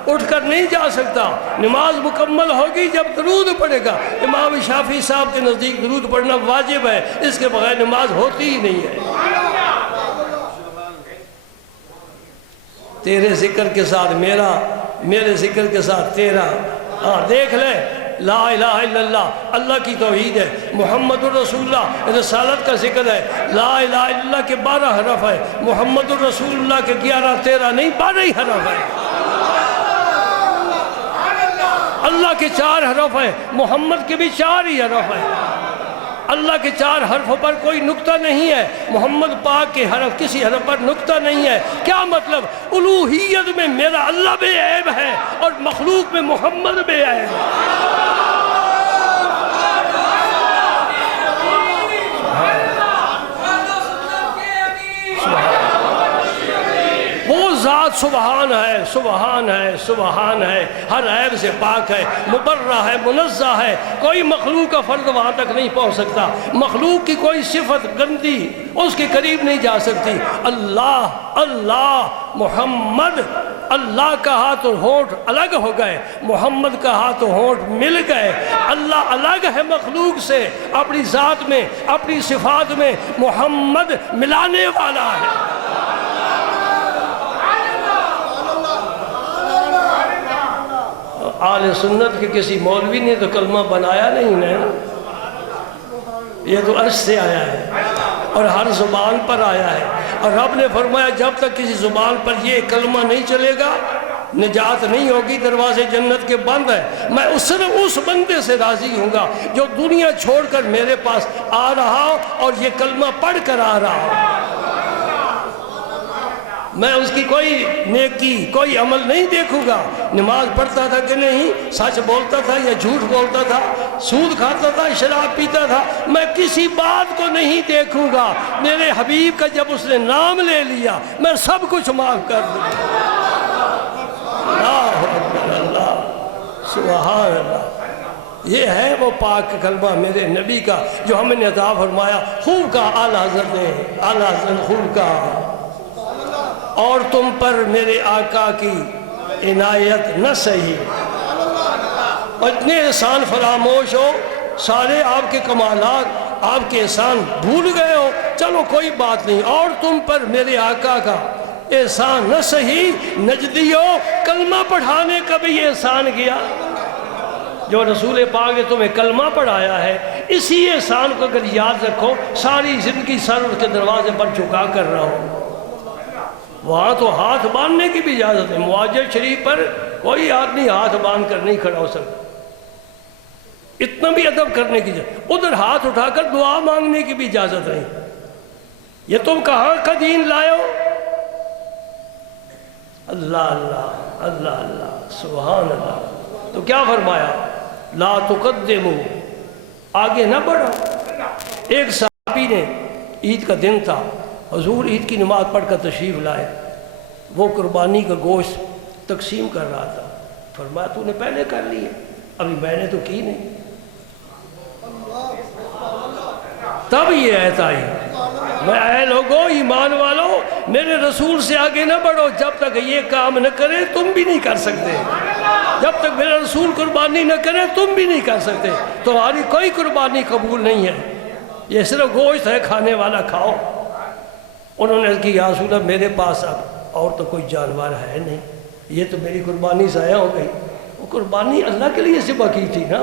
اٹھ کر نہیں جا سکتا۔ نماز مکمل ہوگی جب درود پڑھے گا۔ امام شافعی صاحب کے نزدیک درود پڑھنا واجب ہے، اس کے بغیر نماز ہوتی ہی نہیں ہے۔ تیرے ذکر کے ساتھ میرا، میرے ذکر کے ساتھ تیرا۔ ہاں دیکھ لے، لا الہ الا اللہ اللہ کی توحید ہے، محمد الرسول اللہ رسالت کا ذکر ہے، لا الہ الا اللہ کے 12 حرف ہے، محمد الرسول اللہ کے 11 13 نہیں 12 ہی حرف ہے۔ اللہ کے 4 حرف ہیں، محمد کے بھی 4 ہی حرف ہیں۔ اللہ کے 4 حرفوں پر کوئی نقطہ نہیں ہے، محمد پاک کے حرف کسی حرف پر نقطہ نہیں ہے۔ کیا مطلب؟ الوہیت میں میرا اللہ بے عیب ہے اور مخلوق میں محمد بے عیب ہے۔ وہ ذات سبحان ہے، سبحان ہے، سبحان ہے، ہر عیب سے پاک ہے، مبرہ ہے، منزہ ہے، کوئی مخلوق کا فرد وہاں تک نہیں پہنچ سکتا، مخلوق کی کوئی صفت گندی اس کے قریب نہیں جا سکتی۔ اللہ اللہ محمد، اللہ کا ہاتھ اور ہونٹ الگ ہو گئے، محمد کا ہاتھ اور ہونٹ مل گئے۔ اللہ الگ ہے مخلوق سے اپنی ذات میں، اپنی صفات میں، محمد ملانے والا ہے۔ آل سنت کے کسی مولوی نے تو کلمہ بنایا نہیں نا، یہ تو عرش سے آیا ہے اور ہر زبان پر آیا ہے، اور رب نے فرمایا جب تک کسی زبان پر یہ کلمہ نہیں چلے گا نجات نہیں ہوگی، دروازے جنت کے بند ہیں۔ میں صرف اس بندے سے راضی ہوں گا جو دنیا چھوڑ کر میرے پاس آ رہا ہو اور یہ کلمہ پڑھ کر آ رہا ہو۔ میں اس کی کوئی نیکی کوئی عمل نہیں دیکھوں گا، نماز پڑھتا تھا کہ نہیں، سچ بولتا تھا یا جھوٹ بولتا تھا، سود کھاتا تھا، شراب پیتا تھا، میں کسی بات کو نہیں دیکھوں گا۔ میرے حبیب کا جب اس نے نام لے لیا میں سب کچھ معاف کر دوں گا۔ اللہ اکبر، اللہ سبحان اللہ، یہ ہے وہ پاک کلمہ میرے نبی کا جو ہمیں نے عطا فرمایا۔ خوب کا اعلیٰ حضرت نے، اعلیٰ حضرت خوب کا، اور تم پر میرے آقا کی عنایت نہ سہی، اور اتنے احسان فراموش ہو، سارے آپ کے کمالات آپ کے احسان بھول گئے ہو، چلو کوئی بات نہیں، اور تم پر میرے آقا کا احسان نہ سہی، نجدیو کلمہ پڑھانے کا بھی یہ احسان کیا جو رسول پاک نے تمہیں کلمہ پڑھایا ہے۔ اسی احسان کو اگر یاد رکھو، ساری زندگی سر اس کے دروازے پر جھکا کر رہو۔ وہاں تو ہاتھ باندھنے کی بھی اجازت ہے، مواجہ شریف پر کوئی آدمی ہاتھ باندھ کر نہیں کھڑا ہو سکتا، اتنا بھی ادب کرنے کی اجازت، ادھر ہاتھ اٹھا کر دعا مانگنے کی بھی اجازت نہیں۔ یہ تم کہاں کا دین لائے ہو؟ اللہ اللہ اللہ اللہ سبحان اللہ۔ تو کیا فرمایا؟ لا تقدموا، آگے نہ بڑھو۔ ایک صحابی نے، عید کا دن تھا، حضور عید کی نماز پڑھ کر تشریف لائے، وہ قربانی کا گوشت تقسیم کر رہا تھا، فرمایا تو نے پہلے کر لی ہے، ابھی میں نے تو کی نہیں۔ تب یہ آیت آئی، میں اے لوگو ایمان والو میرے رسول سے آگے نہ بڑھو، جب تک یہ کام نہ کرے تم بھی نہیں کر سکتے، جب تک میرا رسول قربانی نہ کرے تم بھی نہیں کر سکتے، تمہاری کوئی قربانی قبول نہیں ہے، یہ صرف گوشت ہے، کھانے والا کھاؤ۔ انہوں نے کہا یا رسول اللہ میرے پاس اب اور تو کوئی جانور ہے نہیں، یہ تو میری قربانی ضائع ہو گئی۔ وہ قربانی اللہ کے لیے ذبح کی تھی نا،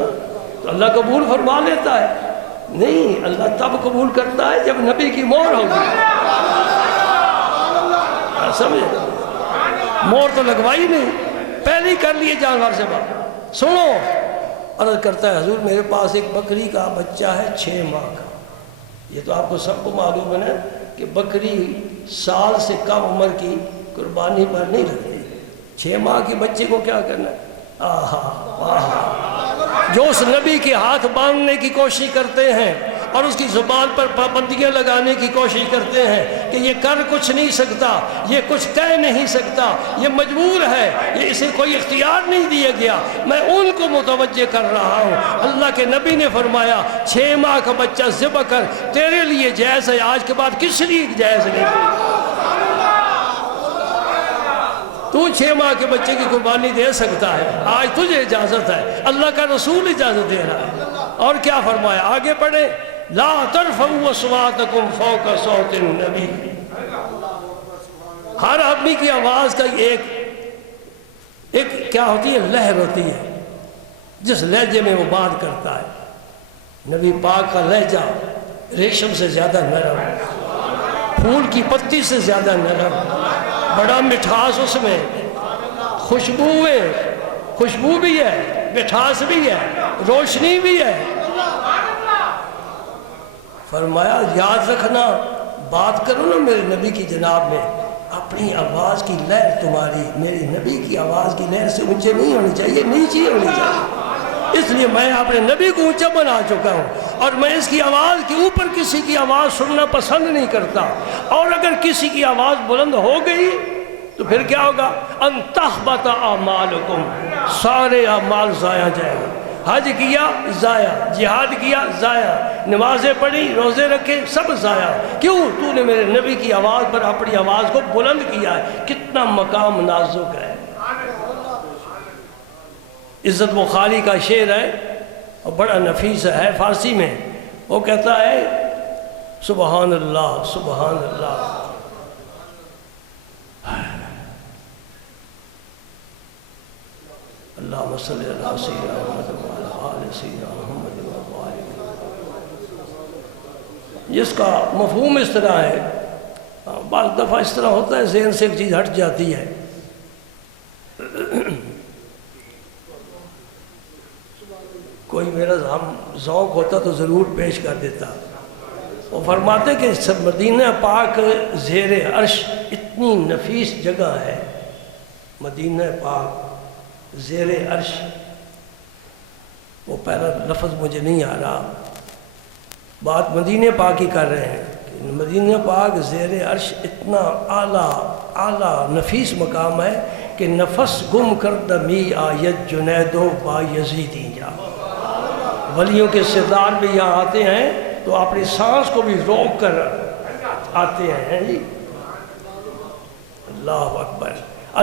تو اللہ قبول فرما لیتا ہے؟ نہیں، اللہ تب قبول کرتا ہے جب نبی کی مہر ہوگی، سمجھے؟ مہر تو لگوائی نہیں، پہلے ہی کر لیے جانور سے بات۔ سنو، عرض کرتا ہے حضور میرے پاس ایک بکری کا بچہ ہے 6 ماہ کا، یہ تو آپ کو سب کو معلوم ہے نا کہ بکری سال سے کم عمر کی قربانی پر نہیں رکھتی، 6 ماہ کی بچے کو کیا کرنا ہے؟ جو اس نبی کے ہاتھ باندھنے کی کوشش کرتے ہیں اور اس کی زبان پر پابندیاں لگانے کی کوشش کرتے ہیں کہ یہ کر کچھ نہیں سکتا، یہ کچھ کہہ نہیں سکتا، یہ مجبور ہے، یہ اسے کوئی اختیار نہیں دیا گیا، میں ان کو متوجہ کر رہا ہوں۔ اللہ کے نبی نے فرمایا 6 ماہ کا بچہ ذبح کر، تیرے لیے جائز ہے، آج کے بعد کس لیے جائز نہیں؟ تو 6 ماہ کے بچے کی قربانی دے سکتا ہے، آج تجھے اجازت ہے، اللہ کا رسول اجازت دے رہا ہے۔ اور کیا فرمایا؟ آگے پڑھیں، لا ترفعوا اصواتکم فوق صوت النبی۔ ہر آدمی کی آواز کا ایک کیا ہوتی ہے؟ لہر ہوتی ہے، جس لہجے میں وہ بات کرتا ہے۔ نبی پاک کا لہجہ ریشم سے زیادہ نرم، پھول کی پتی سے زیادہ نرم، بڑا مٹھاس اس میں، خوشبو بھی ہے، مٹھاس بھی ہے، روشنی بھی ہے۔ فرمایا یاد رکھنا، بات کرو نا میرے نبی کی جناب میں، اپنی آواز کی لہر تمہاری میرے نبی کی آواز کی لہر سے اونچے نہیں ہونی چاہیے، نیچے ہونی چاہیے۔ اس لیے میں اپنے نبی کو اونچا بنا چکا ہوں، اور میں اس کی آواز کے اوپر کسی کی آواز سننا پسند نہیں کرتا، اور اگر کسی کی آواز بلند ہو گئی تو پھر کیا ہوگا؟ ان تحبط اعمالکم، سارے اعمال ضائع جائیں گے۔ حج کیا ضائع، جہاد کیا ضائع، نمازیں پڑھی، روزے رکھے، سب ضائع۔ کیوں؟ تو نے میرے نبی کی آواز پر اپنی آواز کو بلند کیا ہے۔ کتنا مقام نازک ہے۔ عزت بخاری کا شعر ہے اور بڑا نفیس ہے فارسی میں، وہ کہتا ہے سبحان اللہ سبحان اللہ، اللہم صلی اللہ سیدنا محمد وعلی آل سیدنا محمد وبارک۔ جس کا مفہوم اس طرح ہے، بعض دفعہ اس طرح ہوتا ہے ذہن سے ایک چیز ہٹ جاتی ہے۔ کوئی میرا ذوق ہوتا تو ضرور پیش کر دیتا۔ وہ فرماتے کہ مدینہ پاک زیر عرش اتنی نفیس جگہ ہے، مدینہ پاک زیر عرش، وہ پہلا لفظ مجھے نہیں آ رہا، بات مدینہ پاک ہی کر رہے ہیں کہ مدینہ پاک زیر عرش اتنا اعلیٰ نفیس مقام ہے کہ نفس گم کردہ می آیت جنید و با یزیدی جا۔ ولیوں کے سردار بھی یہاں آتے ہیں تو اپنی سانس کو بھی روک کر آتے ہیں جی۔ اللہ اکبر،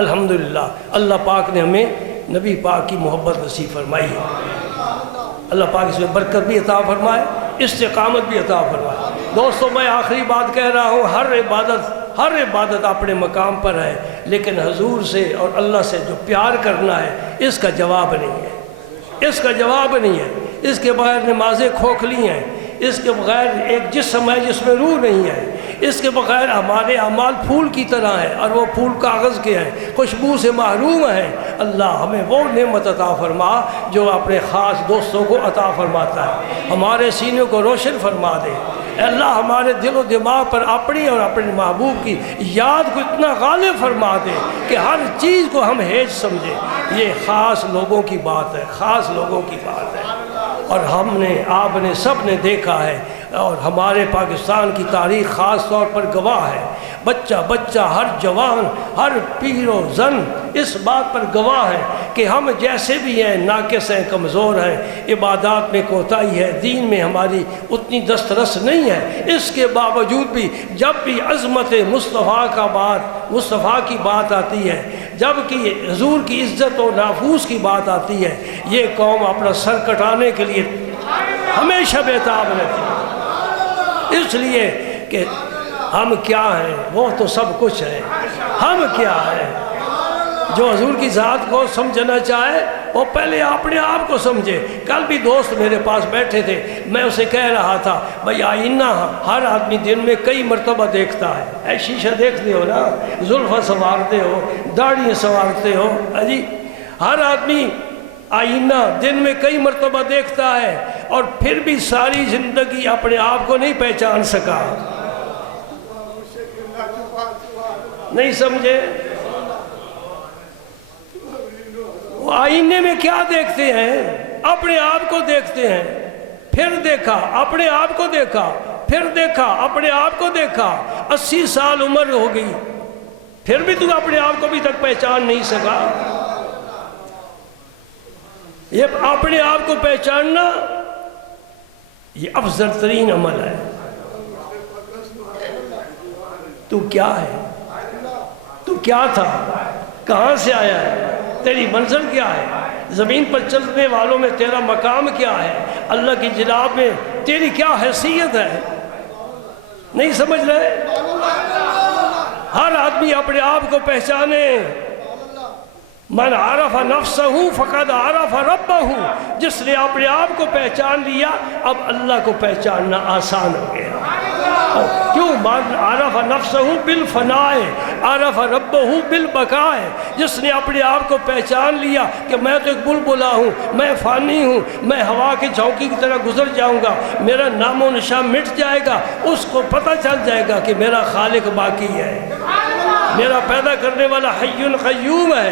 الحمدللہ، اللہ پاک نے ہمیں نبی پاک کی محبت نصیب فرمائی ہے۔ اللہ پاک اس میں برکت بھی عطا فرمائے، استقامت بھی عطا فرمائے۔ دوستو میں آخری بات کہہ رہا ہوں، ہر عبادت اپنے مقام پر ہے، لیکن حضور سے اور اللہ سے جو پیار کرنا ہے اس کا جواب نہیں ہے، اس کا جواب نہیں ہے۔ اس کے بغیر نمازیں کھوکھلی ہیں، اس کے بغیر ایک جسم ہے جس میں روح نہیں ہے، اس کے بغیر ہمارے اعمال پھول کی طرح ہیں، اور وہ پھول کاغذ کے ہیں، خوشبو سے محروم ہیں۔ اللہ ہمیں وہ نعمت عطا فرما جو اپنے خاص دوستوں کو عطا فرماتا ہے، ہمارے سینوں کو روشن فرما دے۔ اے اللہ ہمارے دل و دماغ پر اپنی اور اپنے محبوب کی یاد کو اتنا غالب فرما دے کہ ہر چیز کو ہم ہیج سمجھیں۔ یہ خاص لوگوں کی بات ہے، خاص لوگوں کی بات ہے، اور ہم نے، آپ نے، سب نے دیکھا ہے، اور ہمارے پاکستان کی تاریخ خاص طور پر گواہ ہے۔ بچہ ہر جوان، ہر پیر و زن اس بات پر گواہ ہے کہ ہم جیسے بھی ہیں ناقص ہیں، کمزور ہیں، عبادات میں کوتاہی ہے، دین میں ہماری اتنی دسترس نہیں ہے۔ اس کے باوجود بھی جب بھی عظمت مصطفیٰ کی بات آتی ہے، جب کہ حضور کی عزت و نافوس کی بات آتی ہے، یہ قوم اپنا سر کٹانے کے لیے ہمیشہ بےتاب رہتی ہے۔ اس لیے کہ ہم کیا ہیں، وہ تو سب کچھ ہے، ہم کیا ہیں؟ جو حضور کی ذات کو سمجھنا چاہے وہ پہلے اپنے آپ کو سمجھے۔ کل بھی دوست میرے پاس بیٹھے تھے، میں اسے کہہ رہا تھا بھائی آئینہ ہر آدمی دن میں کئی مرتبہ دیکھتا ہے، شیشہ دیکھتے ہو نا، زلفیں سنوارتے ہو، داڑھی سنوارتے ہو، جی ہر آدمی آئینہ دن میں کئی مرتبہ دیکھتا ہے، اور پھر بھی ساری زندگی اپنے آپ کو نہیں پہچان سکا۔ نہیں سمجھے؟ وہ آئینے میں کیا دیکھتے ہیں؟ اپنے آپ کو دیکھتے ہیں، پھر دیکھا اپنے آپ کو دیکھا، پھر دیکھا اپنے آپ کو دیکھا، 80 سال عمر ہو گئی، پھر بھی تو اپنے آپ کو بھی تک پہچان نہیں سکا۔ یہ اپنے آپ کو پہچاننا یہ افضل ترین عمل ہے۔ تو کیا ہے؟ تو کیا تھا؟ کہاں سے آیا ہے؟ تیری منزل کیا ہے؟ زمین پر چلنے والوں میں تیرا مقام کیا ہے؟ اللہ کی جناب میں تیری کیا حیثیت ہے؟ نہیں سمجھ رہے؟ ہر آدمی اپنے آپ کو پہچانے۔ من عرف نفسہ فقد عرف ربہ، جس نے اپنے آپ کو پہچان لیا اب اللہ کو پہچاننا آسان ہو گیا۔ کیوں؟ من عرف نفسہ بالفنائے عرف ربہ بالبقائے، جس نے اپنے آپ کو پہچان لیا کہ میں تو ایک بلبلا ہوں، میں فانی ہوں، میں ہوا کے جھونکی کی طرح گزر جاؤں گا، میرا نام و نشان مٹ جائے گا، اس کو پتہ چل جائے گا کہ میرا خالق باقی ہے، میرا پیدا کرنے والا حی قیوم ہے،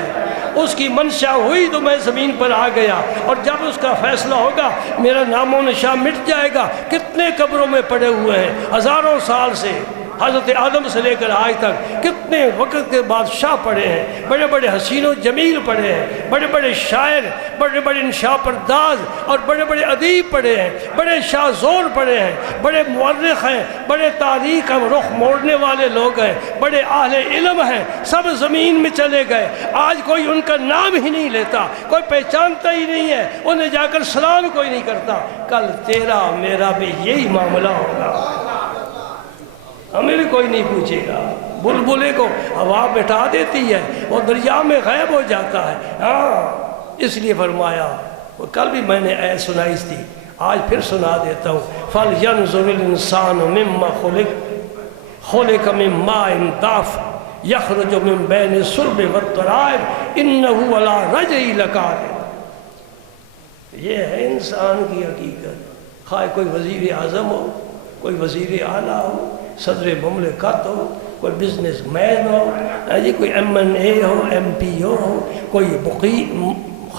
اس کی منشا ہوئی تو میں زمین پر آ گیا، اور جب اس کا فیصلہ ہوگا میرا نام و نشان مٹ جائے گا۔ کتنے قبروں میں پڑے ہوئے ہیں ہزاروں سال سے، حضرت آدم سے لے کر آج تک کتنے وقت کے بادشاہ پڑے ہیں، بڑے بڑے حسین و جمیل پڑے ہیں، بڑے بڑے شاعر، بڑے بڑے انشاء پرداز اور بڑے بڑے ادیب پڑے ہیں، بڑے شاہ زور پڑے ہیں، بڑے مورخ ہیں، بڑے تاریخ کا رخ موڑنے والے لوگ ہیں، بڑے اہل علم ہیں، سب زمین میں چلے گئے، آج کوئی ان کا نام ہی نہیں لیتا، کوئی پہچانتا ہی نہیں ہے، انہیں جا کر سلام کوئی نہیں کرتا۔ کل تیرا میرا بھی یہی معاملہ ہوگا، ہمیں بھی کوئی نہیں پوچھے گا۔ بلبلے کو ہوا بٹھا دیتی ہے، وہ دریا میں غائب ہو جاتا ہے۔ ہاں، اس لیے فرمایا، وہ کل بھی میں نے ایت سنائی تھی، آج پھر سنا دیتا ہوں۔ فَلْيَنْظُرِ الْإِنسَانُ مِمَّا خُلِقَ مِن مَّاءٍ دَافٍ يَخْرُجُ مِن بَيْنِ الصُّلْبِ وَالتَّرَائِبِ إِنَّهُ عَلَىٰ رَجْعِهِ لَقَادِرٌ۔ یہ ہے انسان کی حقیقت، خواہ کوئی وزیر اعظم ہو، کوئی وزیر اعلیٰ ہو، صدر مملکت ہو، کوئی بزنس مین ہو، کوئی M&A ہو، MP ہو، کوئی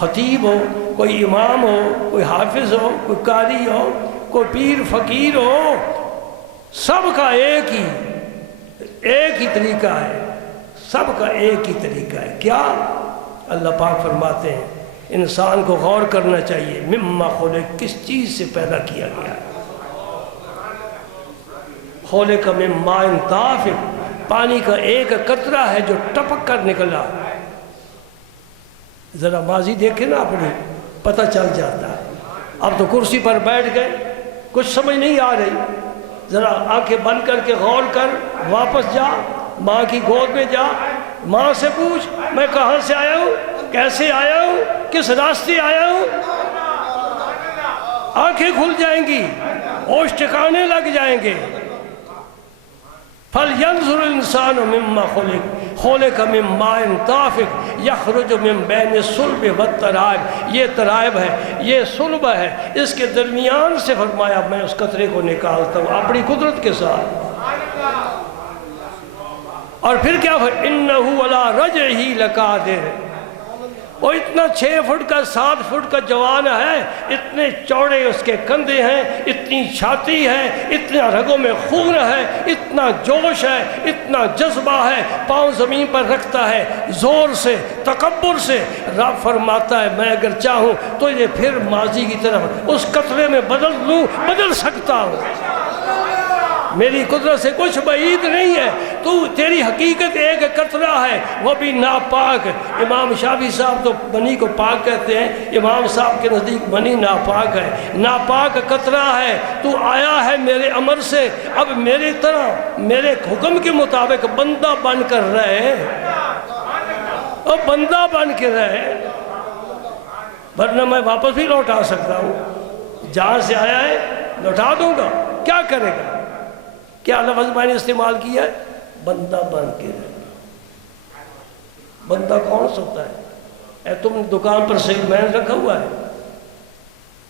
خطیب ہو، کوئی امام ہو، کوئی حافظ ہو، کوئی قاری ہو، کوئی پیر فقیر ہو، سب کا ایک ہی طریقہ ہے، سب کا ایک ہی طریقہ ہے۔ کیا؟ اللہ پاک فرماتے ہیں انسان کو غور کرنا چاہیے، مما خلق، کس چیز سے پیدا کیا گیا ہے۔ خلق من ماء دافق، پانی کا ایک قطرہ ہے جو ٹپک کر نکلا۔ ذرا ماضی دیکھیں نا اپنی، پتہ چل جاتا ہے۔ اب تو کرسی پر بیٹھ گئے، کچھ سمجھ نہیں آ رہی، ذرا آنکھیں بند کر کے غور کر، واپس جا، ماں کی گود میں جا، ماں سے پوچھ میں کہاں سے آیا ہوں، کیسے آیا ہوں، کس راستے آیا ہوں۔ آنکھیں کھل جائیں گی، ہوش ٹھکانے لگ جائیں گے۔ فَلْيَنْظُرِ الْإِنسَانُ مِمَّا خُلِقَ مِن مَّاءٍ دَافِقٍ يَخْرُجُ مِن بَيْنِ الصُّلْبِ وَالتَّرَائِبِ، یہ ترائب ہے، یہ صلب ہے، اس کے درمیان سے فرمایا میں اس قطرے کو نکالتا ہوں اپنی قدرت کے ساتھ۔ اور پھر کیا إِنَّهُ عَلَىٰ رَجْعِهِ لَقَادِرٌ، وہ اتنا 6 فٹ کا 7 فٹ کا جوان ہے، اتنے چوڑے اس کے کندھے ہیں، اتنی چھاتی ہے، اتنا رگوں میں خون ہے، اتنا جوش ہے، اتنا جذبہ ہے، پاؤں زمین پر رکھتا ہے زور سے، تکبر سے۔ رب فرماتا ہے میں اگر چاہوں تو یہ پھر ماضی کی طرف اس قطرے میں بدل سکتا ہوں، میری قدرت سے کچھ بعید نہیں ہے۔ تو تیری حقیقت ایک قطرہ ہے، وہ بھی ناپاک۔ امام شافعی صاحب تو منی کو پاک کہتے ہیں، امام صاحب کے نزدیک منی ناپاک ہے، ناپاک قطرہ ہے۔ تو آیا ہے میرے امر سے، اب میری طرح میرے حکم کے مطابق بندہ بن کر رہے، اور بندہ بن کے رہے، ورنہ میں واپس بھی لوٹا سکتا ہوں، جہاں سے آیا ہے لوٹا دوں گا۔ کیا کرے گا؟ کیا لفظ میں نے استعمال کیا ہے؟ بندہ بن کے رہے۔ بندہ کون سکتا ہے؟ تم دکان پر سیل مین رکھا ہوا ہے،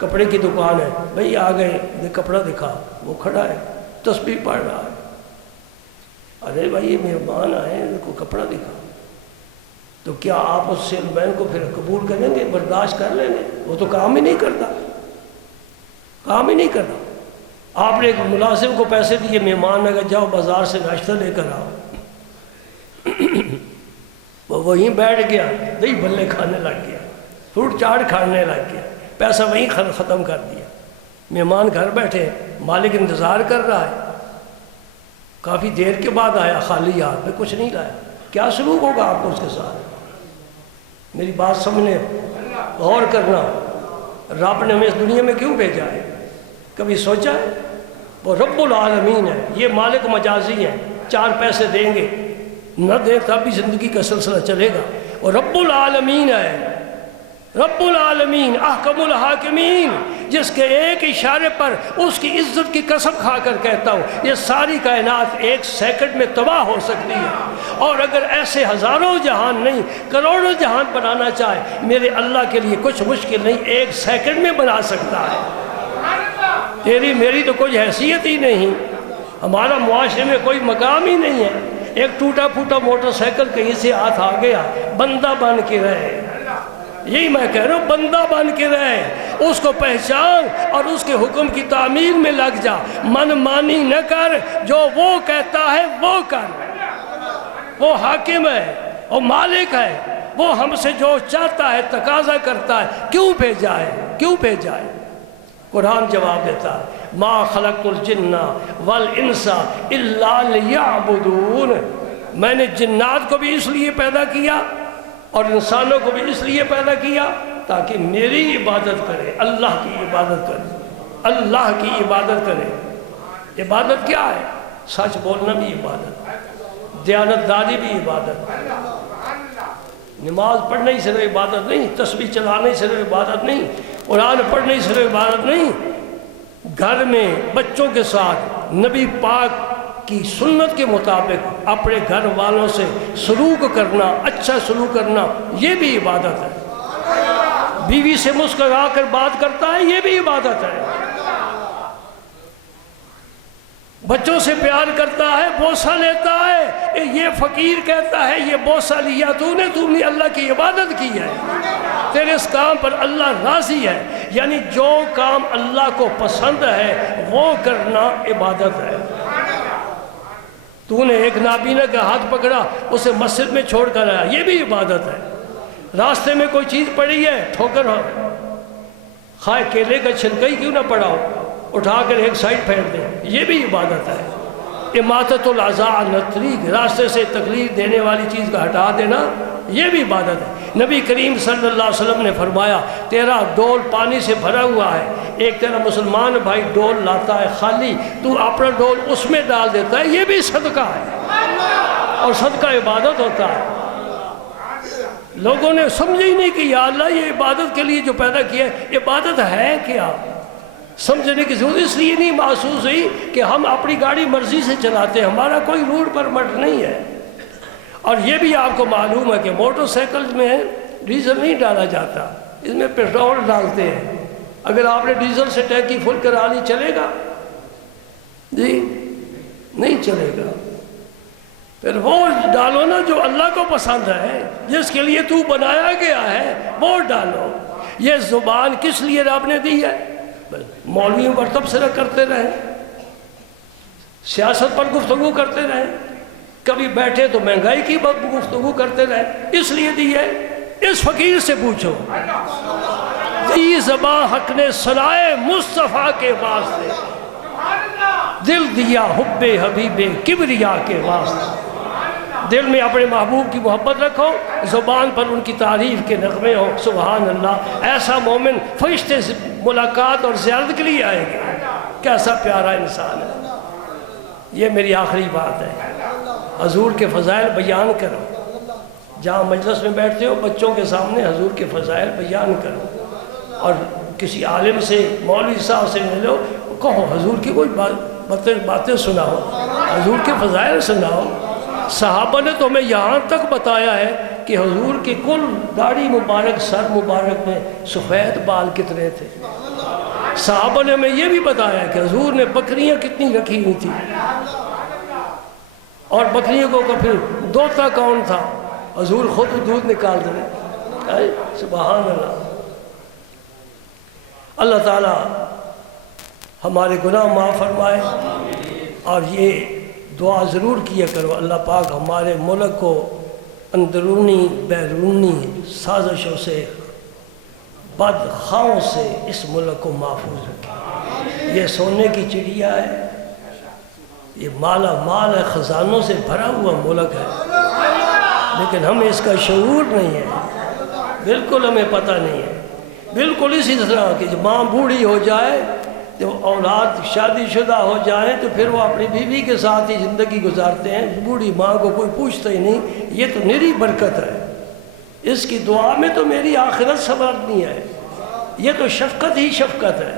کپڑے کی دکان ہے، بھئی آ گئے کپڑا دکھا، وہ کھڑا ہے تسبیح پڑھ رہا ہے، ارے بھائی یہ مہمان آئے ان کو کپڑا دکھا، تو کیا آپ اس سیل مین کو پھر قبول کریں گے، برداشت کر لیں گے؟ وہ تو کام ہی نہیں کرتا، کام ہی نہیں کرتا۔ آپ نے ایک ملازم کو پیسے دیے، مہمان نے کہا جاؤ بازار سے ناشتہ لے کر آؤ، وہ وہیں بیٹھ گیا، دہی بھلے کھانے لگ گیا، فروٹ چاٹ کھانے لگ گیا، پیسہ وہیں ختم کر دیا۔ مہمان گھر بیٹھے، مالک انتظار کر رہا ہے، کافی دیر کے بعد آیا، خالی ہاتھ میں کچھ نہیں لایا۔ کیا سلوک ہوگا آپ کو اس کے ساتھ؟ میری بات سمجھنے، غور کرنا، رب نے ہمیں اس دنیا میں کیوں بھیجا ہے؟ کبھی سوچا ہے؟ وہ رب العالمین ہے، یہ مالک مجازی ہے، 4 پیسے دیں گے، نہ دیں تب بھی زندگی کا سلسلہ چلے گا۔ وہ رب العالمین ہے، رب العالمین، احکم الحاکمین، جس کے ایک اشارے پر اس کی عزت کی قسم کھا کر کہتا ہوں یہ ساری کائنات ایک سیکنڈ میں تباہ ہو سکتی ہے، اور اگر ایسے ہزاروں جہان نہیں کروڑوں جہان بنانا چاہے میرے اللہ کے لیے کچھ مشکل نہیں، ایک سیکنڈ میں بنا سکتا ہے۔ تیری میری تو کوئی حیثیت ہی نہیں، ہمارا معاشرے میں کوئی مقام ہی نہیں ہے۔ ایک ٹوٹا پھوٹا موٹر سائیکل کہیں سے ہاتھ آ گیا، بندہ بن کے رہے، یہی میں کہہ رہا ہوں، بندہ بن کے رہے، اس کو پہچان اور اس کے حکم کی تعمیل میں لگ جا، من مانی نہ کر، جو وہ کہتا ہے وہ کر۔ وہ حاکم ہے، وہ مالک ہے، وہ ہم سے جو چاہتا ہے تقاضا کرتا ہے، کیوں بھیجائے، کیوں بھیجائے؟ قرآن جواب دیتا ہے ما خلقت الجن والانس الا لیعبدون، میں نے جنات کو بھی اس لیے پیدا کیا اور انسانوں کو بھی اس لیے پیدا کیا تاکہ میری عبادت کرے، اللہ کی عبادت کرے، اللہ کی عبادت کرے۔ عبادت کیا ہے؟ سچ بولنا بھی عبادت، دیانتداری بھی عبادت، نماز پڑھنا ہی صرف عبادت نہیں، تسبیح چلانا ہی صرف عبادت نہیں، قرآن پڑھنا ہی صرف عبادت نہیں، گھر میں بچوں کے ساتھ نبی پاک کی سنت کے مطابق اپنے گھر والوں سے سلوک کرنا، اچھا سلوک کرنا، یہ بھی عبادت ہے۔ بیوی سے مسکرا کر بات کرتا ہے، یہ بھی عبادت ہے۔ بچوں سے پیار کرتا ہے، بوسہ لیتا ہے، یہ فقیر کہتا ہے یہ بوسہ لیا تو نے اللہ کی عبادت کی ہے، تیرے اس کام پر اللہ راضی ہے۔ یعنی جو کام اللہ کو پسند ہے وہ کرنا عبادت ہے۔ تو نے ایک نابینا کا ہاتھ پکڑا، اسے مسجد میں چھوڑ کر آیا، یہ بھی عبادت ہے۔ راستے میں کوئی چیز پڑی ہے، ٹھوکر ہو، خواہ کیلے کا چھلکا ہی کیوں نہ پڑا ہو، اٹھا کر ایک سائڈ پھینک دیں، یہ بھی عبادت ہے۔ اماطۃ الاذی عن الطریق، راستے سے تکلیف دینے والی چیز کو ہٹا دینا، یہ بھی عبادت ہے۔ نبی کریم صلی اللہ علیہ وسلم نے فرمایا تیرا ڈول پانی سے بھرا ہوا ہے، ایک تیرا مسلمان بھائی ڈول لاتا ہے خالی، تو اپنا ڈول اس میں ڈال دیتا ہے، یہ بھی صدقہ ہے، اور صدقہ عبادت ہوتا ہے۔ لوگوں نے سمجھا ہی نہیں کہ یا اللہ یہ عبادت کے لیے جو پیدا کیا ہے، عبادت ہے کیا؟ سمجھنے کی ضرورت اس لیے نہیں محسوس ہوئی کہ ہم اپنی گاڑی مرضی سے چلاتے ہیں، ہمارا کوئی رول پرمٹ نہیں ہے۔ اور یہ بھی آپ کو معلوم ہے کہ موٹر سائیکل میں ڈیزل نہیں ڈالا جاتا، اس میں پیٹرول ڈالتے ہیں۔ اگر آپ نے ڈیزل سے ٹینکی فل کرا لی چلے گا؟ جی نہیں چلے گا۔ پھر وہ ڈالو نا جو اللہ کو پسند ہے، جس کے لیے تو بنایا گیا ہے وہ ڈالو۔ یہ زبان کس لیے رب نے دی ہے؟ مولویوں پر تبصرہ کرتے رہے، سیاست پر گفتگو کرتے رہے، کبھی بیٹھے تو مہنگائی کی گفتگو کرتے رہے، اس لیے دی ہے۔ اس فقیر سے پوچھو، دی زباں حق نے سنائے مصطفیٰ کے واسطے، دل دیا حب حبیب کبریا کے واسطے۔ دل میں اپنے محبوب کی محبت رکھو، زبان پر ان کی تعریف کے نغمے ہو، سبحان اللہ۔ ایسا مومن فرشتے ملاقات اور زیارت کے لیے آئیں گے، کیسا پیارا انسان ہے۔ یہ میری آخری بات ہے، حضور کے فضائل بیان کرو، جہاں مجلس میں بیٹھتے ہو بچوں کے سامنے حضور کے فضائل بیان کرو، اور کسی عالم سے مولوی صاحب سے ملو، کہو حضور کی کوئی باتیں سناؤ، حضور کے فضائل سناؤ۔ صحابہ نے تو ہمیں یہاں تک بتایا ہے کہ حضور کی کل داڑھی مبارک، سر مبارک میں سفید بال کتنے تھے۔ صحابہ نے ہمیں یہ بھی بتایا کہ حضور نے بکریاں کتنی رکھی ہوئی تھی، اور بکریوں کو پھر دوتا کون تھا، حضور خود دودھ نکال دیں۔ سبحان اللہ۔ اللہ تعالیٰ ہمارے گناہ معاف فرمائے، اور یہ دعا ضرور کیا کرو اللہ پاک ہمارے ملک کو اندرونی بیرونی سازشوں سے، بدخواہوں سے اس ملک کو محفوظ رکھے۔ یہ سونے کی چڑیا ہے، یہ مالا مال ہے، خزانوں سے بھرا ہوا ملک ہے، لیکن ہمیں اس کا شعور نہیں ہے، بالکل ہمیں پتہ نہیں ہے۔ بالکل اسی طرح کہ جب ماں بوڑھی ہو جائے، جب اولاد شادی شدہ ہو جائیں تو پھر وہ اپنی بیوی کے ساتھ ہی زندگی گزارتے ہیں، بوڑھی ماں کو کوئی پوچھتا ہی نہیں۔ یہ تو میری برکت ہے، اس کی دعا میں تو میری آخرت سنورنی ہے، یہ تو شفقت ہی شفقت ہے.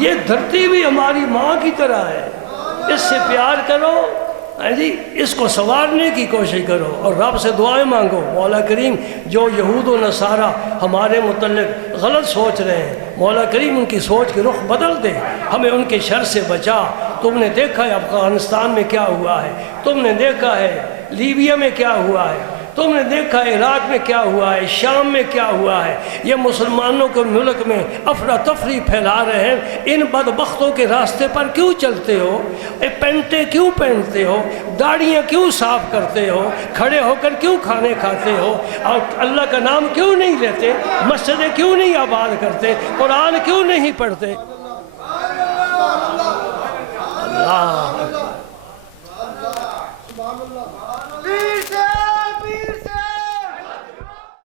یہ دھرتی بھی ہماری ماں کی طرح ہے. اس سے پیار کرو جی، اس کو سنوارنے کی کوشش کرو اور رب سے دعائیں مانگو. مولا کریم جو یہود و نصارہ ہمارے متعلق غلط سوچ رہے ہیں، مولا کریم ان کی سوچ کے رخ بدل دے، ہمیں ان کے شر سے بچا. تم نے دیکھا ہے افغانستان میں کیا ہوا ہے، تم نے دیکھا ہے لیبیا میں کیا ہوا ہے، تم نے دیکھا ہے عراق میں کیا ہوا ہے، شام میں کیا ہوا ہے. یہ مسلمانوں کے ملک میں افراتفری پھیلا رہے ہیں. ان بدبختوں کے راستے پر کیوں چلتے ہو؟ پینٹیں کیوں پہنتے ہو؟ داڑیاں کیوں صاف کرتے ہو؟ کھڑے ہو کر کیوں کھانے کھاتے ہو؟ اور اللہ کا نام کیوں نہیں لیتے؟ مسجدیں کیوں نہیں آباد کرتے؟ قرآن کیوں نہیں پڑھتے؟ اللہ